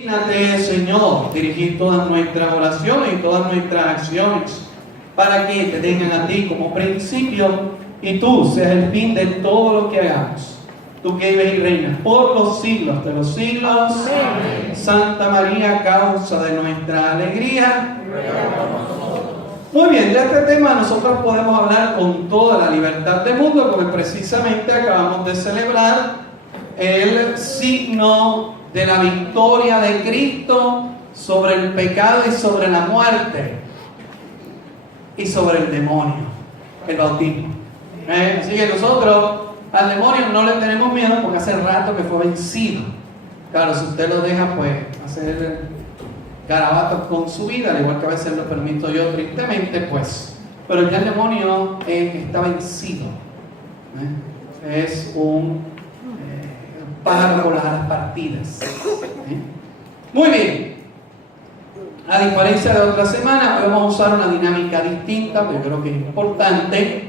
Dignate, Señor, dirigir todas nuestras oraciones y todas nuestras acciones para que te tengan a ti como principio y tú seas el fin de todo lo que hagamos. Tú que vives y reinas por los siglos de los siglos. Amén. Santa María, causa de nuestra alegría. Muy bien, de este tema nosotros podemos hablar con toda la libertad del mundo, porque precisamente acabamos de celebrar el signo de la victoria de Cristo sobre el pecado y sobre la muerte y sobre el demonio, el bautismo. Así que nosotros al demonio no le tenemos miedo porque hace rato que fue vencido. Claro, si usted lo deja pues hacer garabatos con su vida, al igual que a veces lo permito yo tristemente, pues, pero ya el demonio está vencido. Es un pájaro por las partidas. Muy bien. A diferencia de otra semana, hoy vamos a usar una dinámica distinta, pero yo creo que es importante.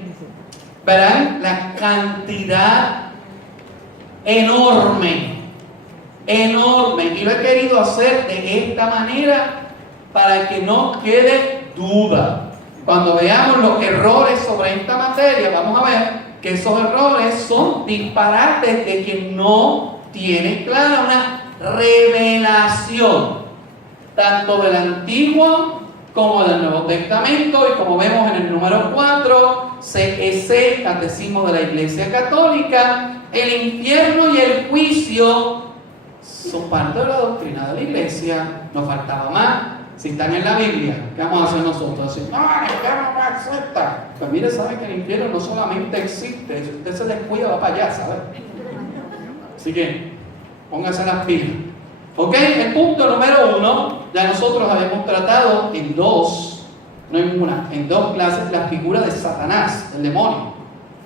Verán la cantidad enorme, y lo he querido hacer de esta manera para que no quede duda. Cuando veamos los errores sobre esta materia, vamos a ver que esos errores son disparates de que no tienen clara una revelación tanto del Antiguo como del Nuevo Testamento, y como vemos en el número 4, CEC, Catecismo de la Iglesia Católica, el infierno y el juicio son parte de la doctrina de la Iglesia. Nos faltaba más. Si están en la Biblia, ¿qué vamos a hacer nosotros? Decir, no, el infierno no existe. Pues mire, sabe que el infierno no solamente existe, si usted se descuida va para allá, ¿sabe? Así que póngase las pilas. Ok, el punto número 1, ya nosotros habíamos tratado en dos clases la figura de Satanás, el demonio,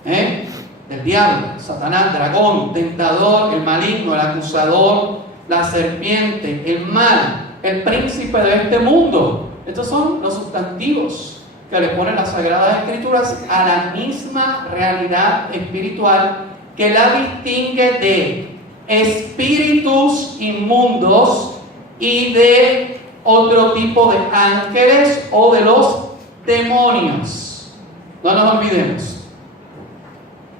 del diablo, Satanás, dragón, tentador, el maligno, el acusador, la serpiente, el mal, el príncipe de este mundo. Estos son los sustantivos que le ponen las Sagradas Escrituras a la misma realidad espiritual que la distingue de espíritus inmundos y de otro tipo de ángeles o de los demonios. No nos olvidemos.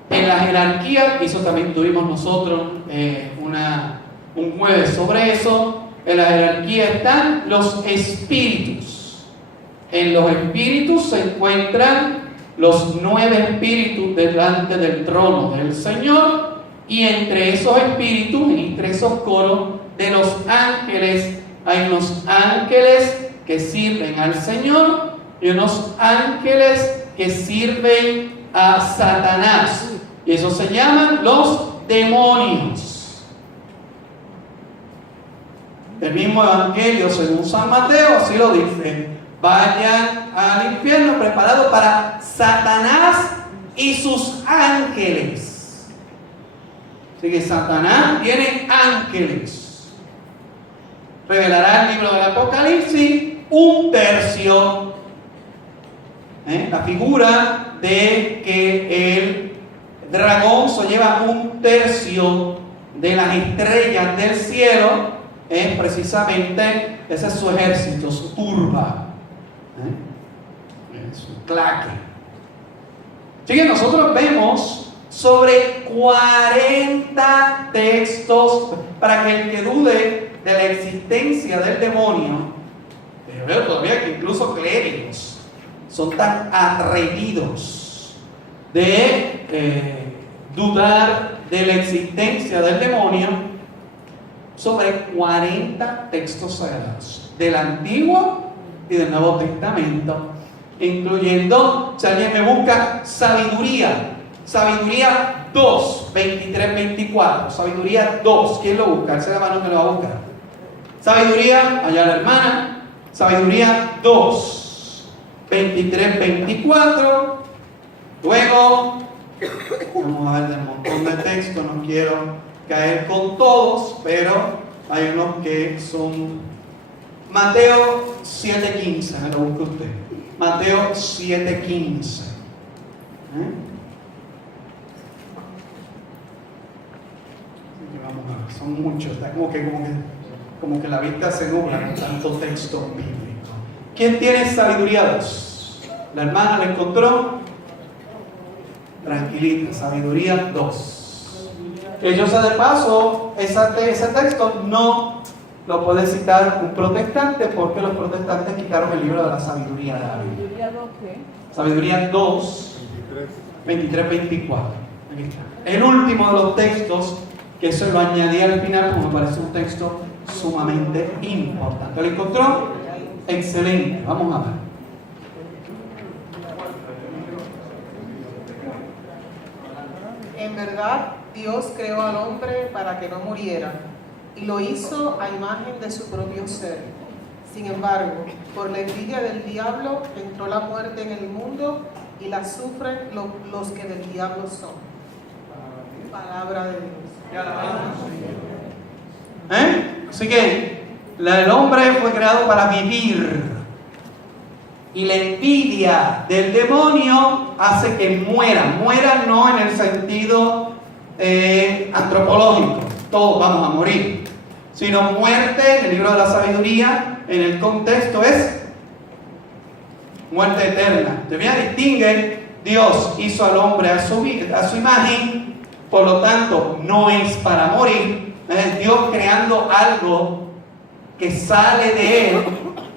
En la jerarquía, eso también tuvimos nosotros un jueves sobre eso. En la jerarquía están los espíritus. En los espíritus se encuentran los 9 espíritus delante del trono del Señor, y entre esos espíritus, entre esos coros de los ángeles, hay unos ángeles que sirven al Señor y unos ángeles que sirven a Satanás, y esos se llaman los demonios. El mismo Evangelio según San Mateo así lo dice: vayan al infierno preparado para Satanás y sus ángeles. Así que Satanás tiene ángeles. Revelará el libro del Apocalipsis 1/3. La figura de que el dragón se lleva 1/3 de las estrellas del cielo. Es precisamente, ese es su ejército, su turba, su claque. Así que nosotros vemos sobre 40 textos para que el que dude de la existencia del demonio. Pero veo todavía que incluso clérigos son tan atrevidos de dudar de la existencia del demonio. Sobre 40 textos sagrados del Antiguo y del Nuevo Testamento, incluyendo, si alguien me busca, sabiduría 2, 23, 24, sabiduría 2, ¿quién lo busca? Alce la mano que lo va a buscar. Sabiduría, allá la hermana, sabiduría 2, 23, 24. Luego, vamos a ver del montón de textos, no quiero caer con todos, pero hay unos que son Mateo 7:15, me lo busca usted. Mateo 7:15. Vamos a ver, son muchos, está como que como que la vista se nubla con tanto texto bíblico. ¿Quién tiene sabiduría 2? La hermana la encontró. Tranquilita, sabiduría 2. Que yo sé de paso, ese texto no lo puede citar un protestante, porque los protestantes quitaron el libro de la sabiduría de la Biblia. ¿Sabiduría 2 qué? Sabiduría 2, 23, 24. Aquí está. El último de los textos, que eso lo añadí al final, como me parece un texto sumamente importante. ¿Lo encontró? Excelente. Vamos a ver. En verdad, Dios creó al hombre para que no muriera, y lo hizo a imagen de su propio ser. Sin embargo, por la envidia del diablo entró la muerte en el mundo, y la sufren los que del diablo son. Palabra de Dios. Así que el hombre fue creado para vivir, y la envidia del demonio hace que muera no en el sentido antropológico, todos vamos a morir, sino muerte en el libro de la sabiduría, en el contexto es muerte eterna. Todavía distingue, Dios hizo al hombre a su imagen, por lo tanto no es para morir. Es Dios creando algo que sale de él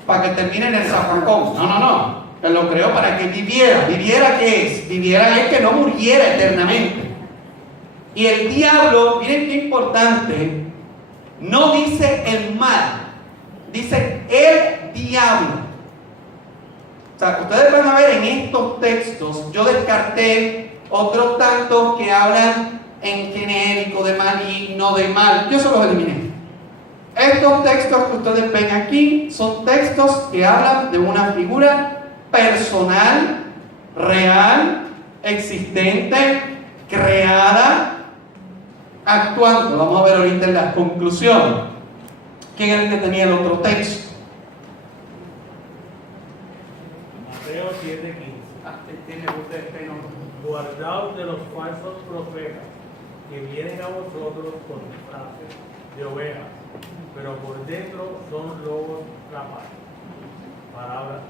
para que termine en el zafacón. No. Él lo creó para que viviera. ¿Viviera qué es? Viviera es que no muriera eternamente. Y el diablo, miren qué importante, no dice el mal, dice el diablo. O sea, ustedes van a ver en estos textos, yo descarté otros tantos que hablan en genérico de maligno, de mal, yo se los eliminé. Estos textos que ustedes ven aquí son textos que hablan de una figura personal, real, existente, creada, actuando. Vamos a ver ahorita en las conclusiones. ¿Quién es el que tenía el otro texto? Mateo 7:15. Tiene usted pena. Guardaos de los falsos profetas que vienen a vosotros con disfraces de ovejas, pero por dentro son lobos rapaces. Palabra.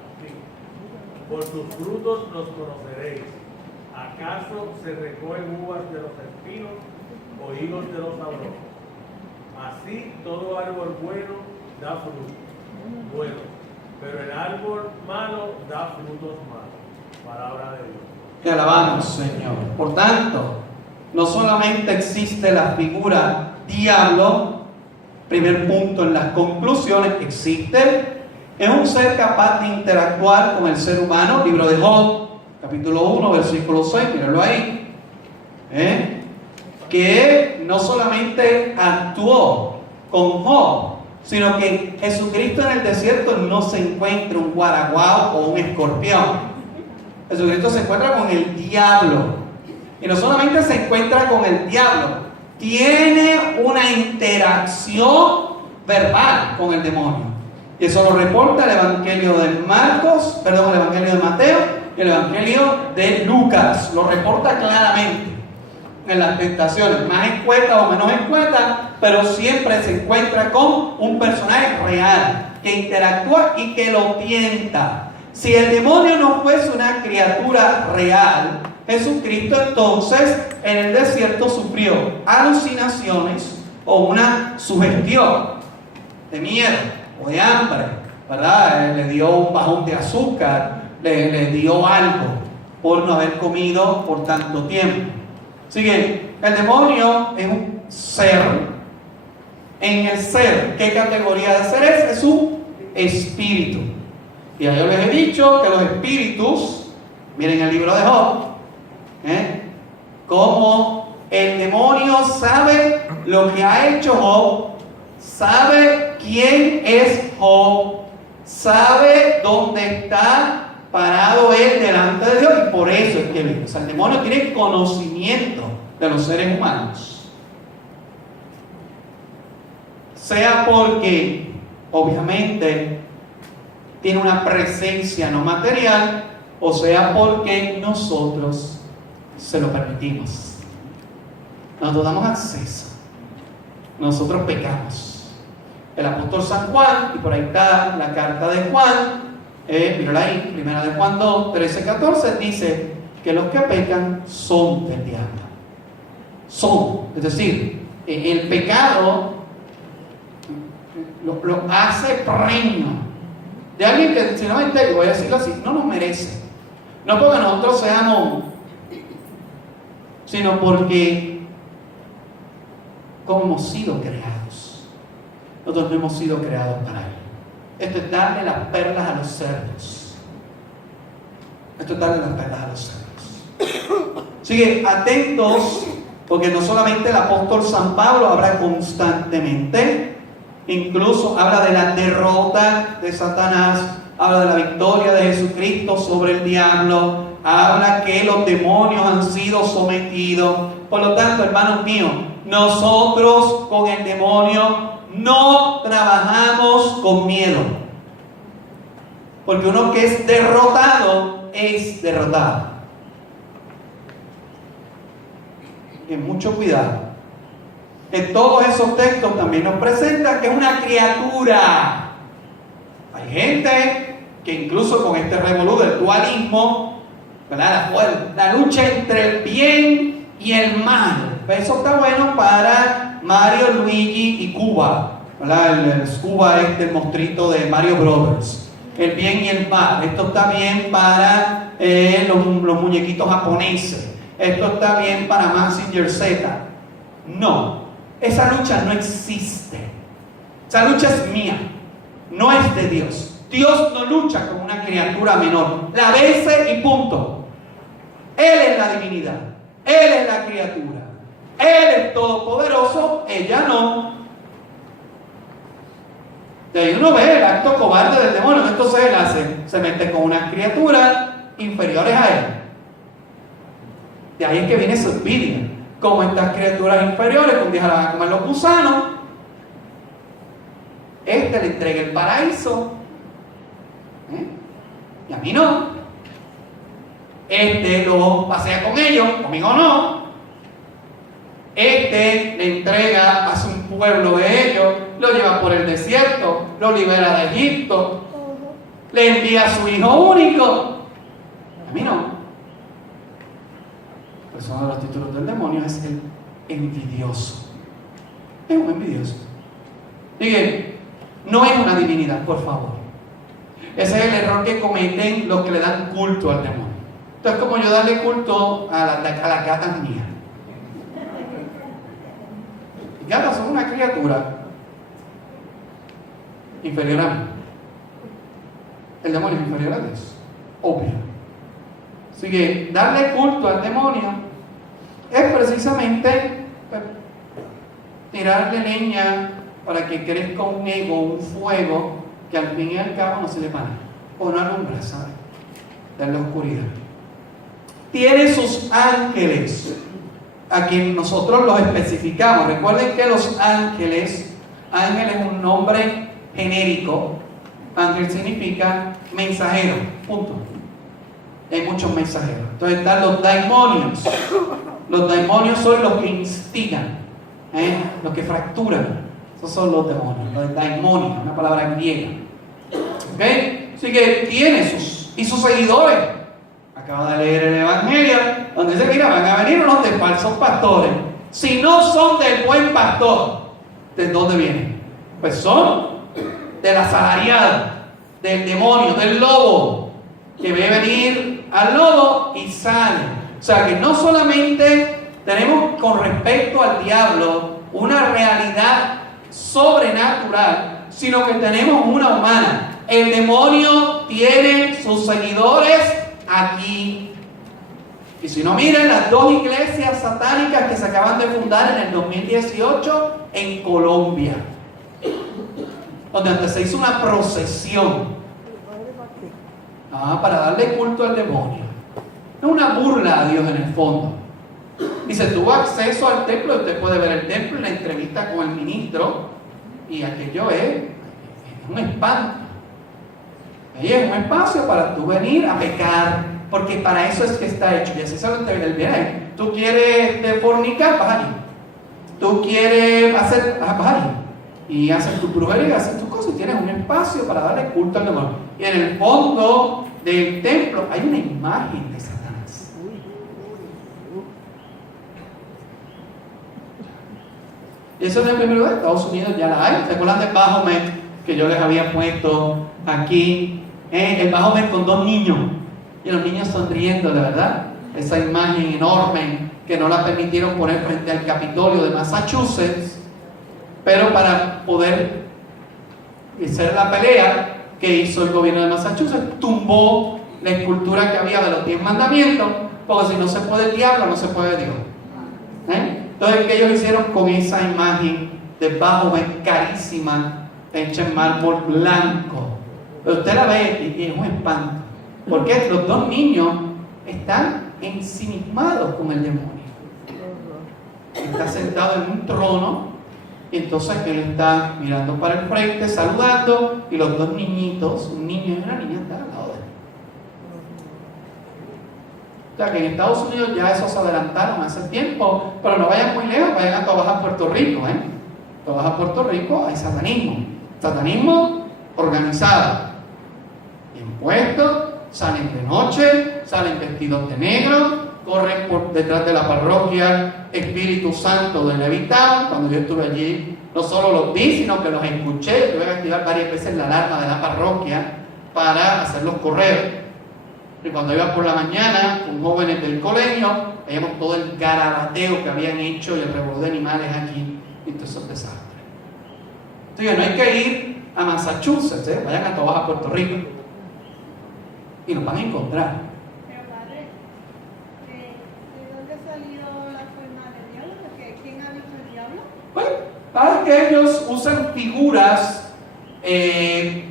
Por sus frutos los conoceréis. ¿Acaso se recogen uvas de los espinos o higos de los abrojos? Así todo árbol bueno da fruto bueno, pero el árbol malo da frutos malos. Palabra de Dios. Te alabamos, Señor. Por tanto, no solamente existe la figura diablo, primer punto en las conclusiones, existe, es un ser capaz de interactuar con el ser humano. Libro de Job, capítulo 1, versículo 6, míralo ahí. Que no solamente actuó con Job, sino que Jesucristo en el desierto no se encuentra un guaraguao o un escorpión. Jesucristo se encuentra con el diablo. Y no solamente se encuentra con el diablo, tiene una interacción verbal con el demonio. Y eso lo reporta el Evangelio de Marcos, el Evangelio de Mateo y el Evangelio de Lucas. Lo reporta claramente en las tentaciones, más escuetas o menos escuetas, pero siempre se encuentra con un personaje real que interactúa y que lo tienta. Si el demonio no fuese una criatura real, Jesucristo entonces en el desierto sufrió alucinaciones o una sugestión de miedo o de hambre, ¿verdad? Le dio un bajón de azúcar, le dio algo por no haber comido por tanto tiempo. Así que el demonio es un ser. En el ser, ¿qué categoría de ser es? Es un espíritu. Y ya yo les he dicho que los espíritus, miren el libro de Job, como el demonio sabe lo que ha hecho Job, sabe quién es Job, sabe dónde está parado él delante de Dios, y por eso es que vive. O sea, el demonio tiene conocimiento de los seres humanos. Sea porque, obviamente, tiene una presencia no material, o sea porque nosotros se lo permitimos. Nosotros damos acceso. Nosotros pecamos. el apóstol San Juan, y por ahí está la carta de Juan, mírala ahí, primera de Juan 2, 13, 14, dice que los que pecan son del diablo. Son, es decir, el pecado lo hace preño de alguien que, sinceramente, voy a decirlo así, no nos merece. No porque nosotros seamos, sino porque como hemos sido creados. Nosotros no hemos sido creados para él. Esto es darle las perlas a los cerdos. Esto es darle las perlas a los cerdos. Sigue, atentos, porque no solamente el apóstol San Pablo habla constantemente, incluso habla de la derrota de Satanás, habla de la victoria de Jesucristo sobre el diablo, habla que los demonios han sido sometidos. Por lo tanto, hermanos míos, nosotros con el demonio no trabajamos con miedo, porque uno que es derrotado es derrotado. Y mucho cuidado. En todos esos textos también nos presentan que es una criatura. Hay gente que incluso con este revolú del dualismo, ¿verdad? La lucha entre el bien y el mal. Eso está bueno para Mario, Luigi y Cuba, ¿verdad? El Cuba es el monstruito de Mario Brothers. El bien y el mal. Esto está bien para los muñequitos japoneses. Esto está bien para Mazinger Z. No, esa lucha no existe. Esa lucha es mía, no es de Dios. Dios no lucha con una criatura menor. La vence y punto. Él es la divinidad, Él es la criatura, Él es todopoderoso, ella no. De ahí uno ve el acto cobarde del demonio. Entonces él se mete con unas criaturas inferiores a él. De ahí es que viene su envidia. Como estas criaturas inferiores, que un día las van a comer los gusanos, le entrega el paraíso, y a mí no. Lo pasea con ellos, conmigo no. Le entrega, hace un pueblo de ellos, lo lleva por el desierto, lo libera de Egipto, le envía a su hijo único. A mí no. Pues uno de los títulos del demonio es el envidioso. Es un envidioso. Digan, no es una divinidad, por favor. Ese es el error que cometen los que le dan culto al demonio. Entonces, como yo darle culto a las gatas mías. Las gatas son una criatura inferior a mí. El demonio es inferior a Dios, obvio. Así que darle culto al demonio es precisamente tirarle leña para que crezca un ego, un fuego que al fin y al cabo no se le para o no alumbra, ¿sabes? De la oscuridad. Tiene sus ángeles, a quien nosotros los especificamos. Recuerden que los ángeles, ángel es un nombre genérico. Ángel significa mensajero, punto. Hay muchos mensajeros. Entonces están los daimonios. Los daimonios son los que instigan, los que fracturan. Esos son los demonios, los daimonios, una palabra griega. ¿Ok? Así que tiene sus seguidores. Acabo de leer el Evangelio, donde dice, mira, van a venir unos de falsos pastores. Si no son del buen pastor, ¿de dónde vienen? Pues son del asalariado, del demonio, del lobo, que ve venir al lobo y sale. O sea que no solamente tenemos con respecto al diablo una realidad sobrenatural, sino que tenemos una humana. El demonio tiene sus seguidores aquí. Y si no, miren las dos iglesias satánicas que se acaban de fundar en el 2018 en Colombia, donde antes se hizo una procesión para darle culto al demonio. Es una burla a Dios en el fondo. Dice, tuvo acceso al templo, usted puede ver el templo y la entrevista con el ministro, y aquello es un espanto. Ahí es un espacio para tú venir a pecar, porque para eso es que está hecho. Y así se lo entrega el bien. Tú quieres fornicar, vas allí. Tú quieres hacer, vas allí. y haces tu brujería, haces tus cosas y tienes un espacio para darle culto al demonio. Y en el fondo del templo hay una imagen de Satanás. Y eso en el primer lugar, Estados Unidos ya la hay. ¿Se acuerdan del Baphomet que yo les había puesto aquí? El Baphomet con 2 niños. Y los niños sonriendo, de verdad. Esa imagen enorme que no la permitieron poner frente al Capitolio de Massachusetts. Pero para poder hacer la pelea que hizo el gobierno de Massachusetts, tumbó la escultura que había de los 10 mandamientos, porque si no se puede el diablo, no se puede Dios. Entonces, ¿qué ellos hicieron con esa imagen de Baphomet carísima, hecha en mármol blanco? Pero usted la ve y es un espanto, porque los 2 niños están ensimismados con el demonio. Está sentado en un trono, y entonces él está mirando para el frente, saludando, y los 2 niñitos, un niño y una niña, están al lado de él. O sea que en Estados Unidos ya eso se adelantaron hace tiempo, pero no vayan muy lejos, vayan a Tobaja, Puerto Rico. Tobaja, Puerto Rico, hay satanismo organizado, impuestos, salen de noche, salen vestidos de negro, corren por detrás de la parroquia Espíritu Santo de Levittown. Cuando yo estuve allí, no solo los vi, sino que los escuché. Tuve que activar varias veces la alarma de la parroquia para hacerlos correr. Y cuando iba por la mañana con jóvenes del colegio, veíamos todo el garabateo que habían hecho y el revolú de animales aquí, y todo eso es desastre. Entonces no hay que ir a Massachusetts, vayan a Tobaja, Puerto Rico, y nos van a encontrar. Pero padre, ¿de dónde ha salido la forma del diablo? Porque ¿quién ha visto el diablo? Bueno, para que ellos usan figuras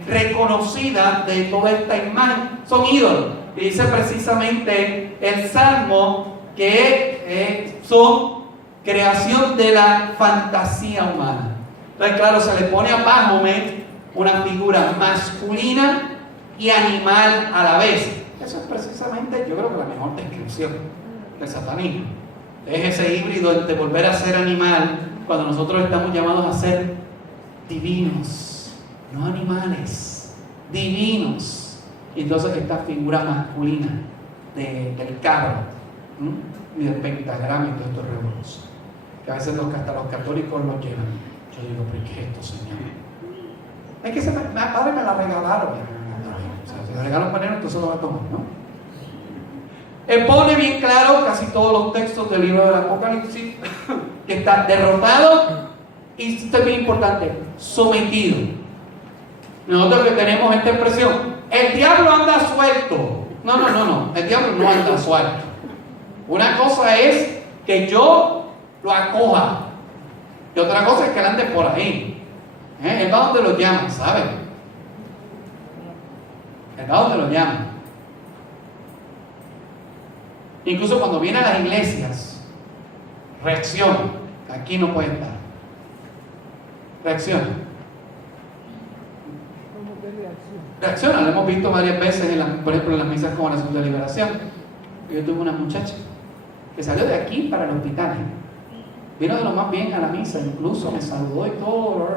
reconocidas de toda esta imagen, son ídolos. Y dice precisamente el Salmo que son creación de la fantasía humana. Entonces, claro, se le pone a Baphomet una figura masculina y animal a la vez. Eso es precisamente, yo creo que la mejor descripción del satanismo. Es ese híbrido entre volver a ser animal cuando nosotros estamos llamados a ser divinos, no animales, divinos. Y entonces esta figura masculina del carro y del pentagrama y todo esto revolución, que a veces hasta los católicos lo llevan. Yo digo, ¿pero qué es esto, Señor? Es que padre me la regalaron. O sea, si la regalan para entonces lo va a tomar, ¿no? Pone bien claro casi todos los textos del libro del Apocalipsis que está derrotado y, esto es bien importante, sometido. Nosotros que tenemos esta expresión, el diablo anda suelto. No, el diablo no anda suelto. Una cosa es que yo lo acoja y otra cosa es que él ande por ahí. Él va donde lo llaman, ¿saben? Él va donde lo llaman. Incluso cuando viene a las iglesias, reacciona. Aquí no puede estar. Reacciona. Reacciona, lo hemos visto varias veces, por ejemplo, en las misas como la Segunda Liberación. Yo tuve una muchacha que salió de aquí para el hospital. Vino de lo más bien a la misa, incluso me saludó y todo.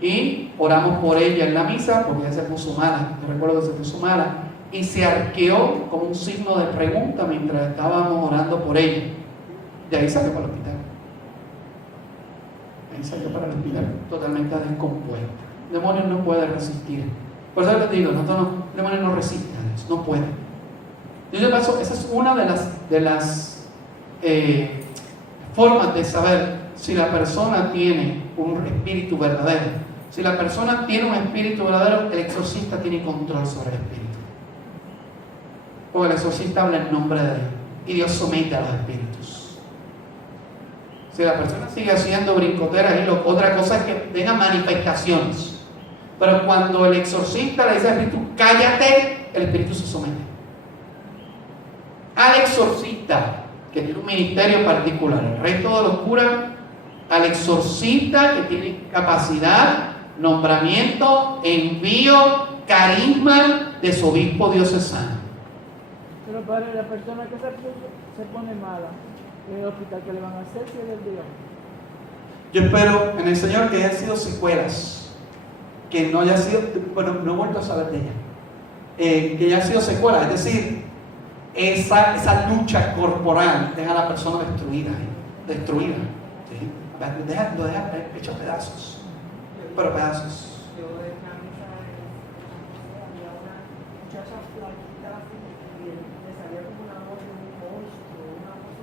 Y oramos por ella en la misa porque ella se puso mala. Yo recuerdo que se puso mala. Y se arqueó como un signo de pregunta mientras estábamos orando por ella. De ahí salió para el hospital. Ahí salió para el hospital totalmente descompuesta. El demonio no puede resistir. Por eso les digo, el demonio no resiste a Dios, no puede. Yo paso, esa es una de las formas de saber si la persona tiene un espíritu verdadero. Si la persona tiene un espíritu verdadero, el exorcista tiene control sobre el espíritu. Porque el exorcista habla en nombre de Dios y Dios somete a los espíritus. Si la persona sigue haciendo brincoteras y otra cosa es que tenga manifestaciones. Pero cuando el exorcista le dice al espíritu, cállate, el espíritu se somete. Al exorcista, que tiene un ministerio particular, el resto de los curas, al exorcista que tiene capacidad, nombramiento, envío, carisma de su obispo diocesano. Pero para la persona que se pone mala en el hospital, ¿qué le van a hacer si es del diablo? Yo espero en el Señor que hayan sido secuelas, que no haya sido, bueno, no he vuelto a saber de ella, que haya sido secuelas, es decir, esa lucha corporal deja a la persona destruida, ¿sí? Lo deja hecho pedazos, pero pedazos. Yo de camisa había una muchacha flaquita así y le salía como una voz de un monstruo, una cosa.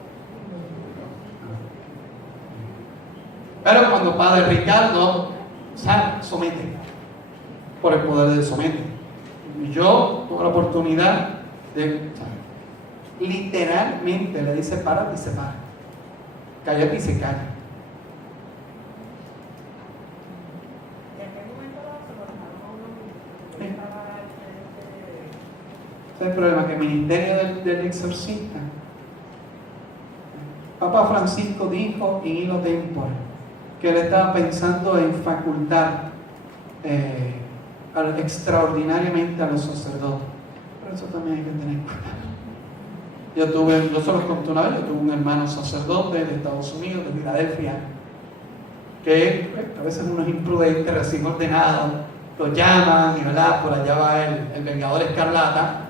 Pero cuando Padre Ricardo somete, por el poder de somete. Y yo tuve la oportunidad de, literalmente le dice párate y se para, cállate y se calla. Ese es el problema, que el ministerio del exorcista, Papa Francisco dijo in illo tempore que él estaba pensando en facultar extraordinariamente a los sacerdotes, pero eso también hay que tener cuidado. Yo se los conté una vez, yo tuve un hermano sacerdote de Estados Unidos, de Filadelfia, que a veces unos imprudentes recién ordenados lo llaman y ¿verdad? Por allá va el vengador escarlata,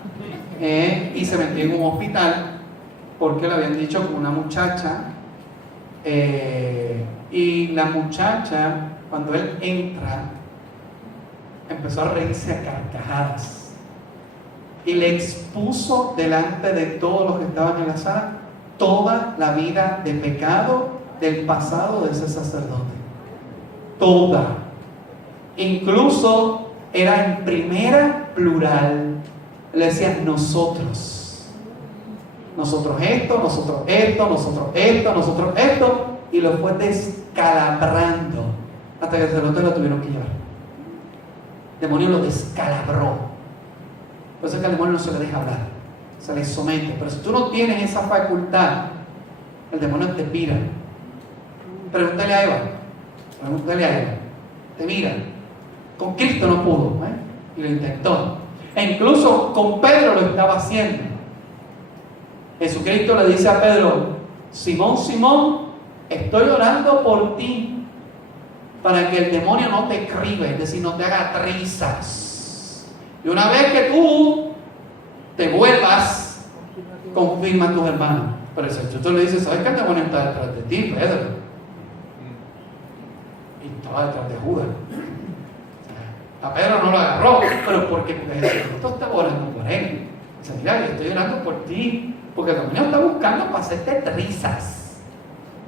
y se metió en un hospital porque le habían dicho con una muchacha, y la muchacha, cuando él entra, empezó a reírse a carcajadas y le expuso delante de todos los que estaban en la sala toda la vida de pecado del pasado de ese sacerdote, toda, incluso era en primera plural. Le decían nosotros esto, nosotros esto, nosotros esto, nosotros esto, y lo fue descalabrando hasta que el sacerdote lo tuvieron que llevar. El demonio lo descalabró. Por eso es que al demonio no se le deja hablar, se le somete. Pero si tú no tienes esa facultad, el demonio te mira. Pregúntale a Eva, te mira. Con Cristo no pudo, y lo intentó. E incluso con Pedro lo estaba haciendo. Jesucristo le dice a Pedro: Simón, Simón, estoy orando por ti para que el demonio no te cribe, es decir, no te haga trizas. Y una vez que tú te vuelvas, confirma a tus hermanos. Pero el Señor le dice: ¿sabes que el demonio está detrás de ti, Pedro? Y estaba detrás de Judas. A Pedro no lo agarró, pero porque Jesucristo estaba orando por él. Dice: mira, yo estoy orando por ti, porque el demonio está buscando para hacerte trizas,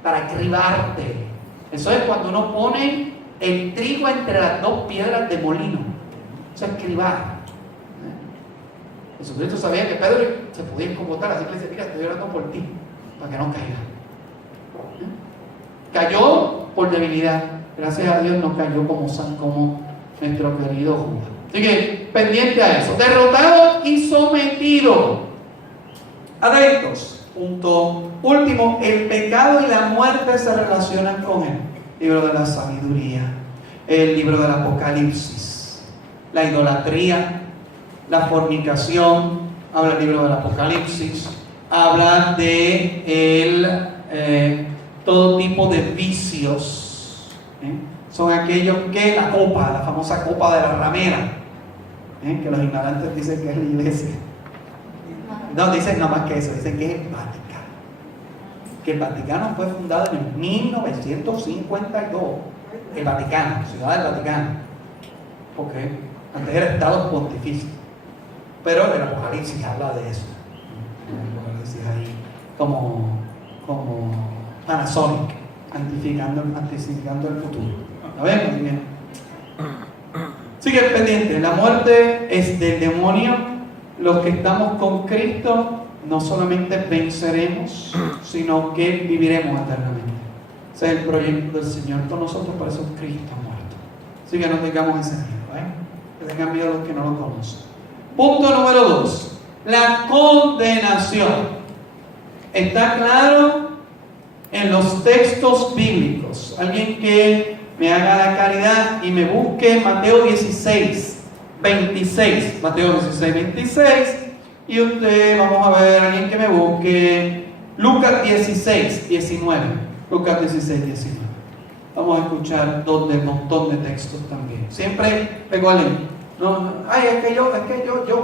para cribarte. Eso es cuando uno pone el trigo entre las dos piedras de molino. Eso es cribar. Jesucristo sabía que Pedro se podía escogotar, así que le dice: mira, estoy orando por ti, para que no caiga. Cayó por debilidad. Gracias a Dios no cayó como nuestro querido Judas. Así que pendiente a eso. Derrotado y sometido. Adeptos. Punto último: el pecado y la muerte se relacionan con él. Libro de la sabiduría, el libro del Apocalipsis, la idolatría, la fornicación, habla el libro del Apocalipsis, habla de todo tipo de vicios. Son aquellos que la famosa copa de la ramera, que los ignorantes dicen que es la iglesia. No dicen nada más que eso, dicen que es el Vaticano. Que el Vaticano fue fundado en 1952. El Vaticano, ciudad del Vaticano. Porque antes era Estado Pontificio. Pero el Apocalipsis habla de eso. El Apocalipsis ahí como Panasonic, anticipando el futuro. ¿La ven? Muy bien. Sigue pendiente. La muerte es del demonio. Los que estamos con Cristo no solamente venceremos, sino que viviremos eternamente. Ese es el proyecto del Señor con nosotros, por eso Cristo ha muerto. Así que no tengamos ese miedo, que tengan miedo los que no lo conocen. Punto número 2. La condenación. Está claro en los textos bíblicos. Alguien que me haga la caridad y me busque Mateo 16, 26. Mateo 16, 26. Y usted, vamos a ver, alguien que me busque Lucas 16, 19. Lucas 16, 19. vamos a escuchar de montón de textos también. Siempre recuerden, es que yo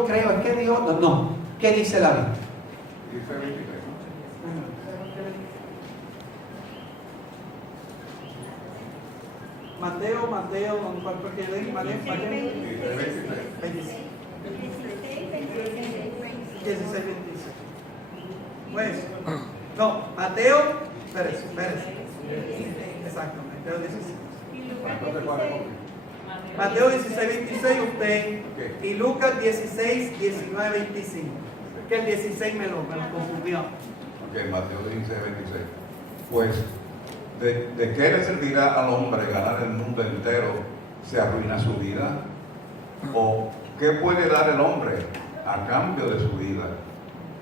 creo, es que Dios, no. ¿Qué dice la Biblia? Dice 23. Mateo, ¿cuál fue que leí? Mateo, 16, 26. Pues, no, Mateo, espérese. Exacto, Mateo 16. Mateo 16, 26 usted, y Lucas 16, 19, 25. Que el 16 me lo confundió. Ok, Mateo 16, 26. Pues, ¿de qué le servirá al hombre ganar el mundo entero si arruina su vida? ¿O qué puede dar el hombre a cambio de su vida?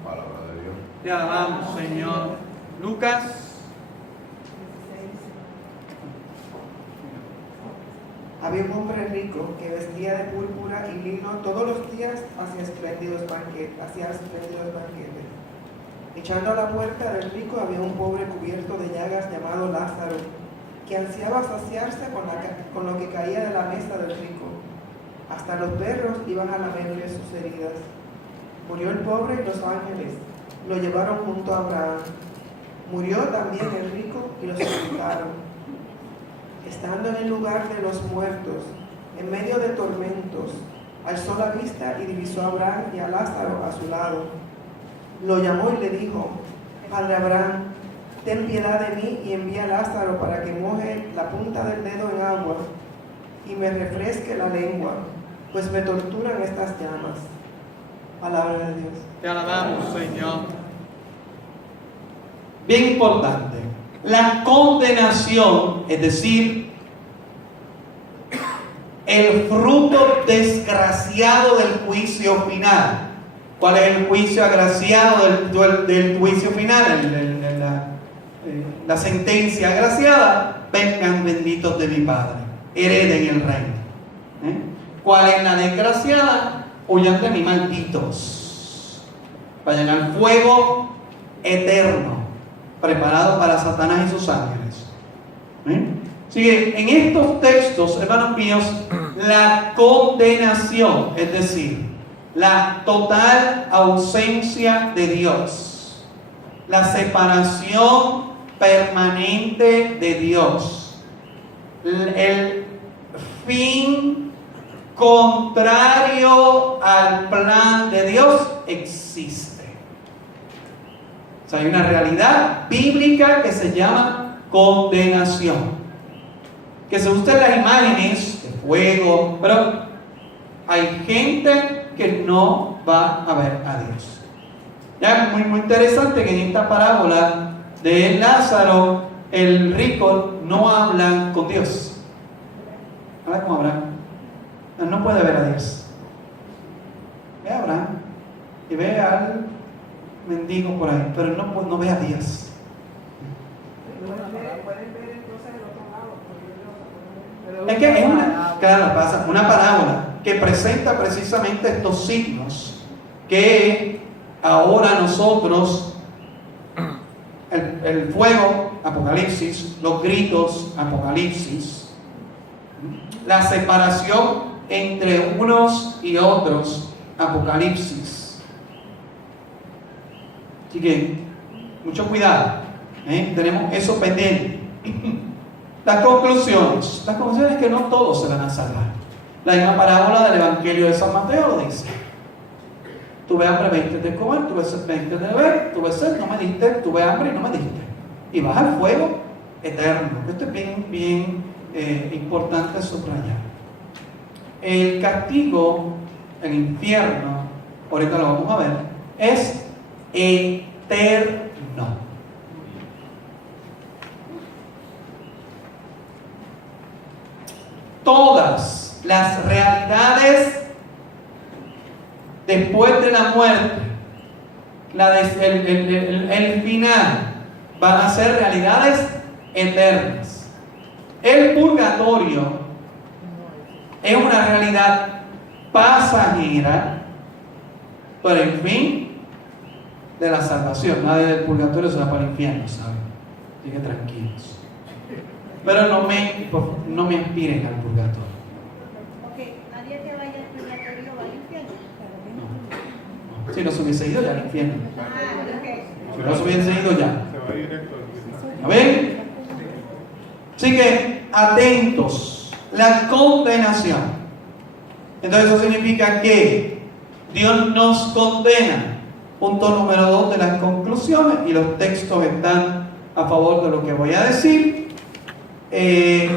Palabra de Dios. Te alabamos, Señor. Lucas. Había un hombre rico que vestía de púrpura y lino todos los días hacia espléndidos banquetes. Echando a la puerta del rico había un pobre cubierto de llagas llamado Lázaro, que ansiaba saciarse con lo que caía de la mesa del rico. Hasta los perros iban a lamerle sus heridas. Murió el pobre y los ángeles lo llevaron junto a Abraham. Murió también el rico y lo sepultaron. Estando en el lugar de los muertos, en medio de tormentos, alzó la vista y divisó a Abraham y a Lázaro a su lado. Lo llamó y le dijo: Padre Abraham, ten piedad de mí y envía a Lázaro para que moje la punta del dedo en agua y me refresque la lengua, pues me torturan estas llamas. Palabra de Dios. Te alabamos, Señor. Bien importante. La condenación, es decir, el fruto desgraciado del juicio final. ¿Cuál es el juicio agraciado del juicio final? La sentencia agraciada: vengan benditos de mi Padre, hereden el reino. ¿Cuál es la desgraciada? Huyan de mí, malditos. Vayan al fuego eterno preparado para Satanás y sus ángeles. Así que en estos textos, hermanos míos, la condenación, es decir, la total ausencia de Dios, la separación permanente de Dios, el fin contrario al plan de Dios existe. O sea, hay una realidad bíblica que se llama condenación. Que se usan las imágenes de fuego, pero hay gente que no va a ver a Dios. Ya, muy interesante que en esta parábola de Lázaro, el rico no habla con Dios. Habla con Abraham. No puede ver a Dios. Ve a Abraham y ve al mendigo por ahí, pero no ve a Dios. Pueden ver entonces el otro lado. Es que es una parábola que presenta precisamente estos signos que ahora nosotros, el fuego, Apocalipsis, los gritos, Apocalipsis, la separación entre unos y otros, Apocalipsis. Así que, mucho cuidado, tenemos eso pendiente. Las conclusiones es que no todos se van a salvar. La misma parábola del Evangelio de San Mateo lo dice: tuve hambre, me diste de comer, tuve sed, me diste de beber, tuve sed, no me diste, tuve hambre y no me diste. Y vas al fuego eterno. Esto es bien importante subrayar. El castigo, el infierno, ahorita lo vamos a ver, es eterno. Todas las realidades después de la muerte, el final, van a ser realidades eternas. El purgatorio es una realidad pasajera, pero el fin de la salvación. Nadie del purgatorio se va para el infierno, ¿saben? Así que tranquilos. pero no me aspiren al purgatorio. Porque nadie que vaya al purgatorio va al infierno. No. Si no se hubiese ido ya al infierno. Ah, ok. Si no se hubiese ido ya. Se va directo al infierno. ¿Amén? Así que atentos, la condenación. Entonces eso significa que Dios nos condena. Punto número 2 de las conclusiones, y los textos están a favor de lo que voy a decir. Es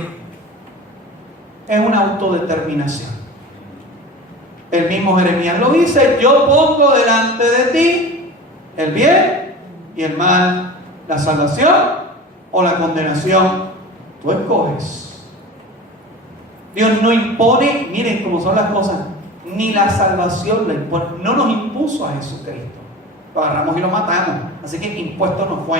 una autodeterminación. El mismo Jeremías lo dice: yo pongo delante de ti el bien y el mal, la salvación o la condenación. Tú escoges. Dios no impone, miren cómo son las cosas, ni la salvación la impone. No nos impuso a Jesucristo. Lo agarramos y lo matamos. Así que impuesto no fue.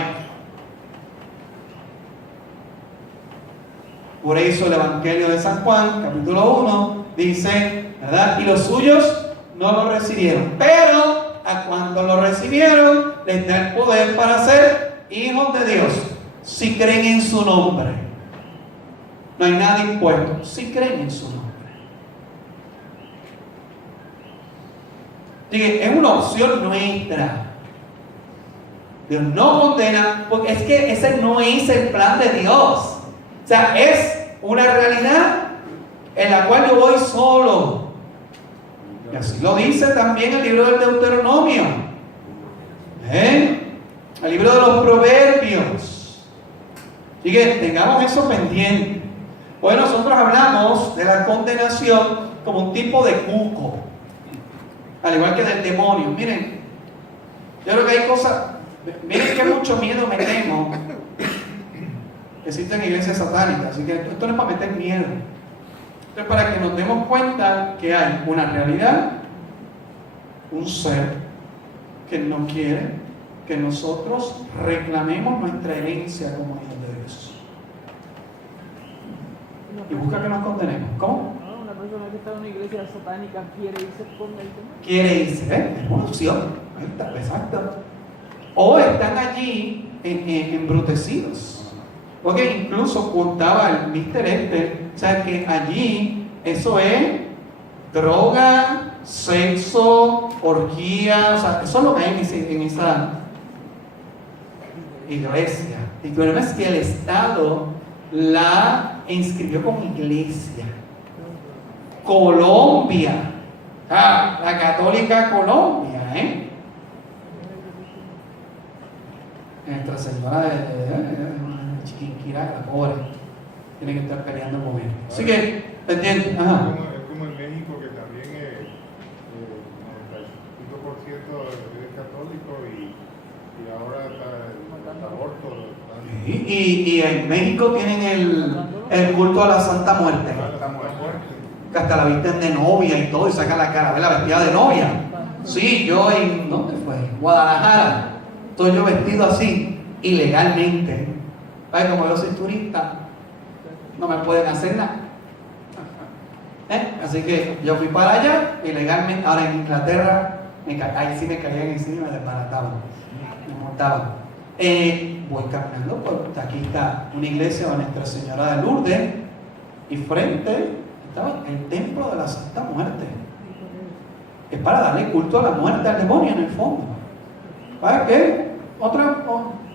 Por eso el Evangelio de San Juan, capítulo 1, dice, ¿verdad? Y los suyos no lo recibieron. Pero a cuando lo recibieron, les da el poder para ser hijos de Dios. Si creen en su nombre. No hay nada impuesto. Si creen en su nombre. Es una opción nuestra. Dios no condena, porque es que ese no es el plan de Dios. O sea, es una realidad en la cual yo voy solo. Y así lo dice también el libro del Deuteronomio. El libro de los Proverbios. Así que tengamos eso pendiente. Hoy nosotros hablamos de la condenación como un tipo de cuco. Al igual que del demonio. Miren, yo creo que hay cosas. Miren que mucho miedo me temo. Existen iglesias satánicas, así que esto no es para meter miedo. Esto es para que nos demos cuenta que hay una realidad, un ser que no quiere que nosotros reclamemos nuestra herencia como hijos de Dios. Y busca que nos condenemos. ¿Cómo? Una persona que está en una iglesia satánica quiere irse por el tema. Quiere irse, es una opción. Ahí está, exacto. O están allí embrutecidos. Porque incluso contaba el Mr. Ester, o sea que allí eso es droga, sexo, orgía, o sea, eso es lo que hay en esa iglesia. Y el problema es que el Estado la inscribió como iglesia. Colombia, la católica Colombia, Nuestra Señora de Chiquinquirá, la pobre, tiene que estar peleando con él. Así que, ¿entiendes? Ajá. Es como en México, que también el 95% es católico y ahora está el aborto. Y en México tienen el culto a la Santa Muerte. Que hasta la visten de novia y todo, y sacan la cara, la vestida de novia. Sí, yo ¿dónde fue? Guadalajara. Estoy yo vestido así, ilegalmente. Ay, como yo soy turista, no me pueden hacer nada. Así que yo fui para allá, ilegalmente. Ahora en Inglaterra, ahí sí me caían encima y me desbarataban, me montaban. Voy caminando, aquí está una iglesia de Nuestra Señora de Lourdes, y frente estaba el templo de la Santa Muerte. Es para darle culto a la muerte, al demonio en el fondo. ¿Para qué?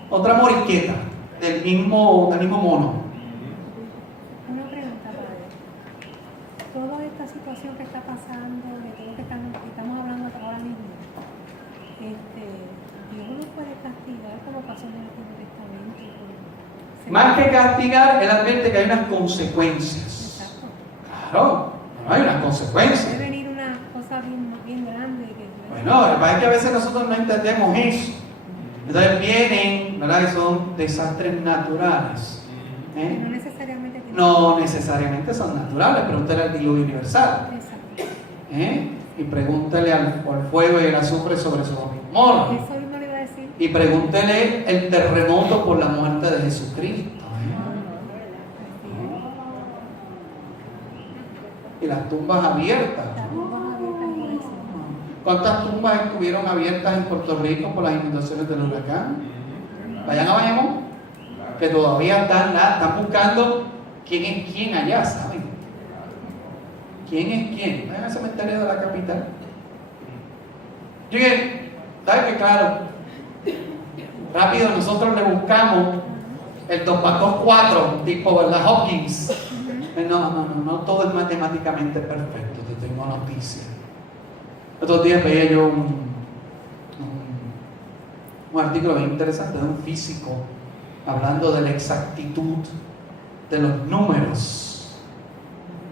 Otra moriqueta del mismo mono. Una pregunta, padre. Toda esta situación que está pasando, de todo lo que estamos hablando ahora mismo, Dios no puede castigar como pasó en el Antiguo Testamento. Más que castigar, él advierte que hay unas consecuencias. Exacto. Claro, hay unas consecuencias. Puede venir una cosa bien grande. Bueno, lo que pasa es que a veces nosotros no entendemos eso. Entonces vienen, ¿verdad? Que son desastres naturales. No necesariamente. No necesariamente son naturales. Pregúntale al diluvio universal. Exacto. Y pregúntale al fuego y el azufre sobre Sodoma y Gomorra. Eso mismo le iba a decir. Y pregúntele el terremoto por la muerte de Jesucristo. Y las tumbas abiertas. ¿Cuántas tumbas estuvieron abiertas en Puerto Rico por las inundaciones del huracán? Vayan a Bayamón, que todavía están buscando quién es quién allá, ¿saben? ¿Quién es quién? ¿No es el cementerio de la capital? Llegué, ¿sabes qué? Claro, rápido nosotros le buscamos el 2 más 2, 4, tipo, ¿verdad? Hopkins. No todo es matemáticamente perfecto, te tengo noticia. Otros días veía yo un artículo bien interesante de un físico hablando de la exactitud de los números.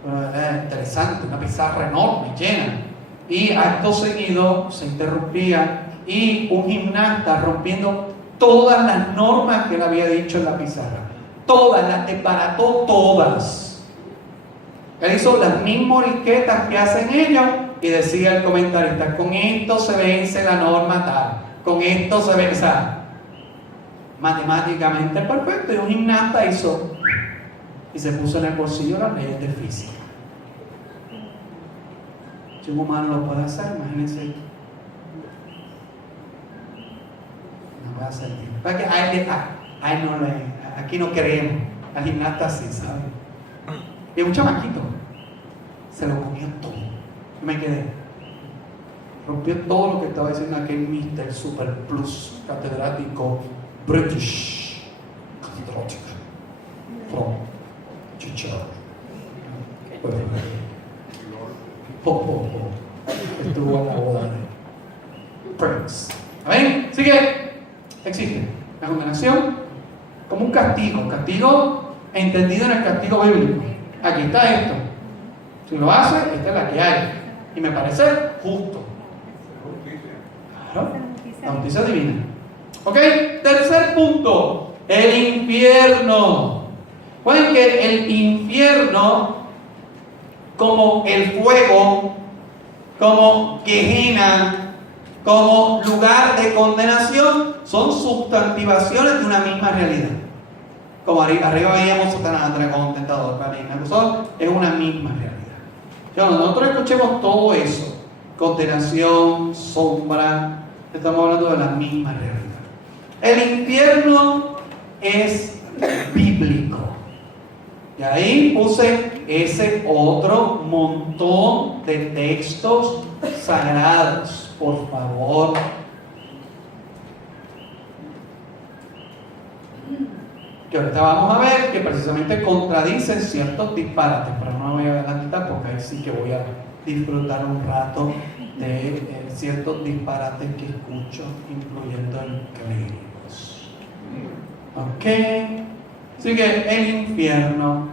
Era interesante, una pizarra enorme, llena. Y acto seguido se interrumpía y un gimnasta rompiendo todas las normas que él había dicho en la pizarra. Todas, las desbarató todas. Él hizo las mismas moriquetas que hacen ellos y decía el comentarista, con esto se vence la norma tal, con esto se vence, matemáticamente perfecto. Y un gimnasta hizo y se puso en el bolsillo las leyes de física. Si un humano lo puede hacer, imagínense. No va a hacer bien. Aquí no queremos. Al gimnasta sí, ¿sabes? Y un chamaquito se lo comía todo. Yo me quedé. Rompió todo lo que estaba diciendo aquel Mr. Super Plus catedrático British catedrático from Chichar. Estuvo en la boda de Prince. ¿Ven? Así que existe la condenación como un castigo entendido en el castigo bíblico. Aquí está esto. Si lo hace, esta es la que hay. Y me parece justo. Claro, la justicia divina. Ok, tercer punto, el infierno. Pueden que el infierno, como el fuego, como Gehenna, como lugar de condenación, son sustantivaciones de una misma realidad. Como arriba veíamos Satanás, dragón, tentador, acusador, es una misma realidad. Cuando nosotros escuchemos todo eso, condenación, sombra, estamos hablando de la misma realidad. El infierno es bíblico. Y ahí puse ese otro montón de textos sagrados, por favor. Que ahorita vamos a ver que precisamente contradicen ciertos disparates, pero no me voy a adelantar porque ahí sí que voy a disfrutar un rato de ciertos disparates que escucho, incluyendo en clérigos. Ok. Sigue el infierno.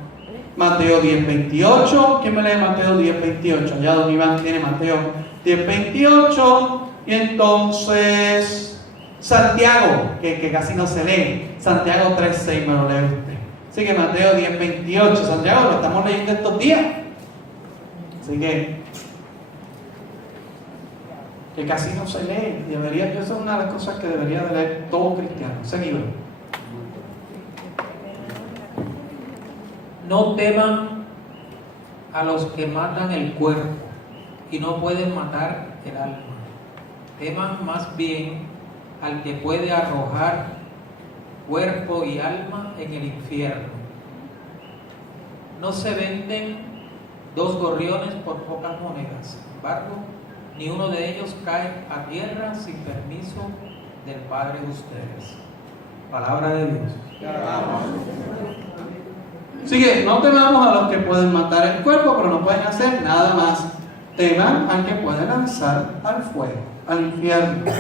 Mateo 10:28. ¿Quién me lee Mateo 10:28? Ya don Iván tiene Mateo 10:28. Y entonces Santiago, que casi no se lee. Santiago 3:6 me lo lee usted. Sigue Mateo 10:28. Santiago lo estamos leyendo estos días. Así que casi no se lee. Esa es una de las cosas que debería de leer todo cristiano. Seguido. No teman a los que matan el cuerpo y no pueden matar el alma. Teman más bien al que puede arrojar cuerpo y alma en el infierno. No se venden 2 gorriones por pocas monedas. Sin embargo, ni uno de ellos cae a tierra sin permiso del Padre de ustedes. Palabra de Dios. Sigue, no temamos a los que pueden matar el cuerpo, pero no pueden hacer nada más. Teman al que puede lanzar al fuego, al infierno.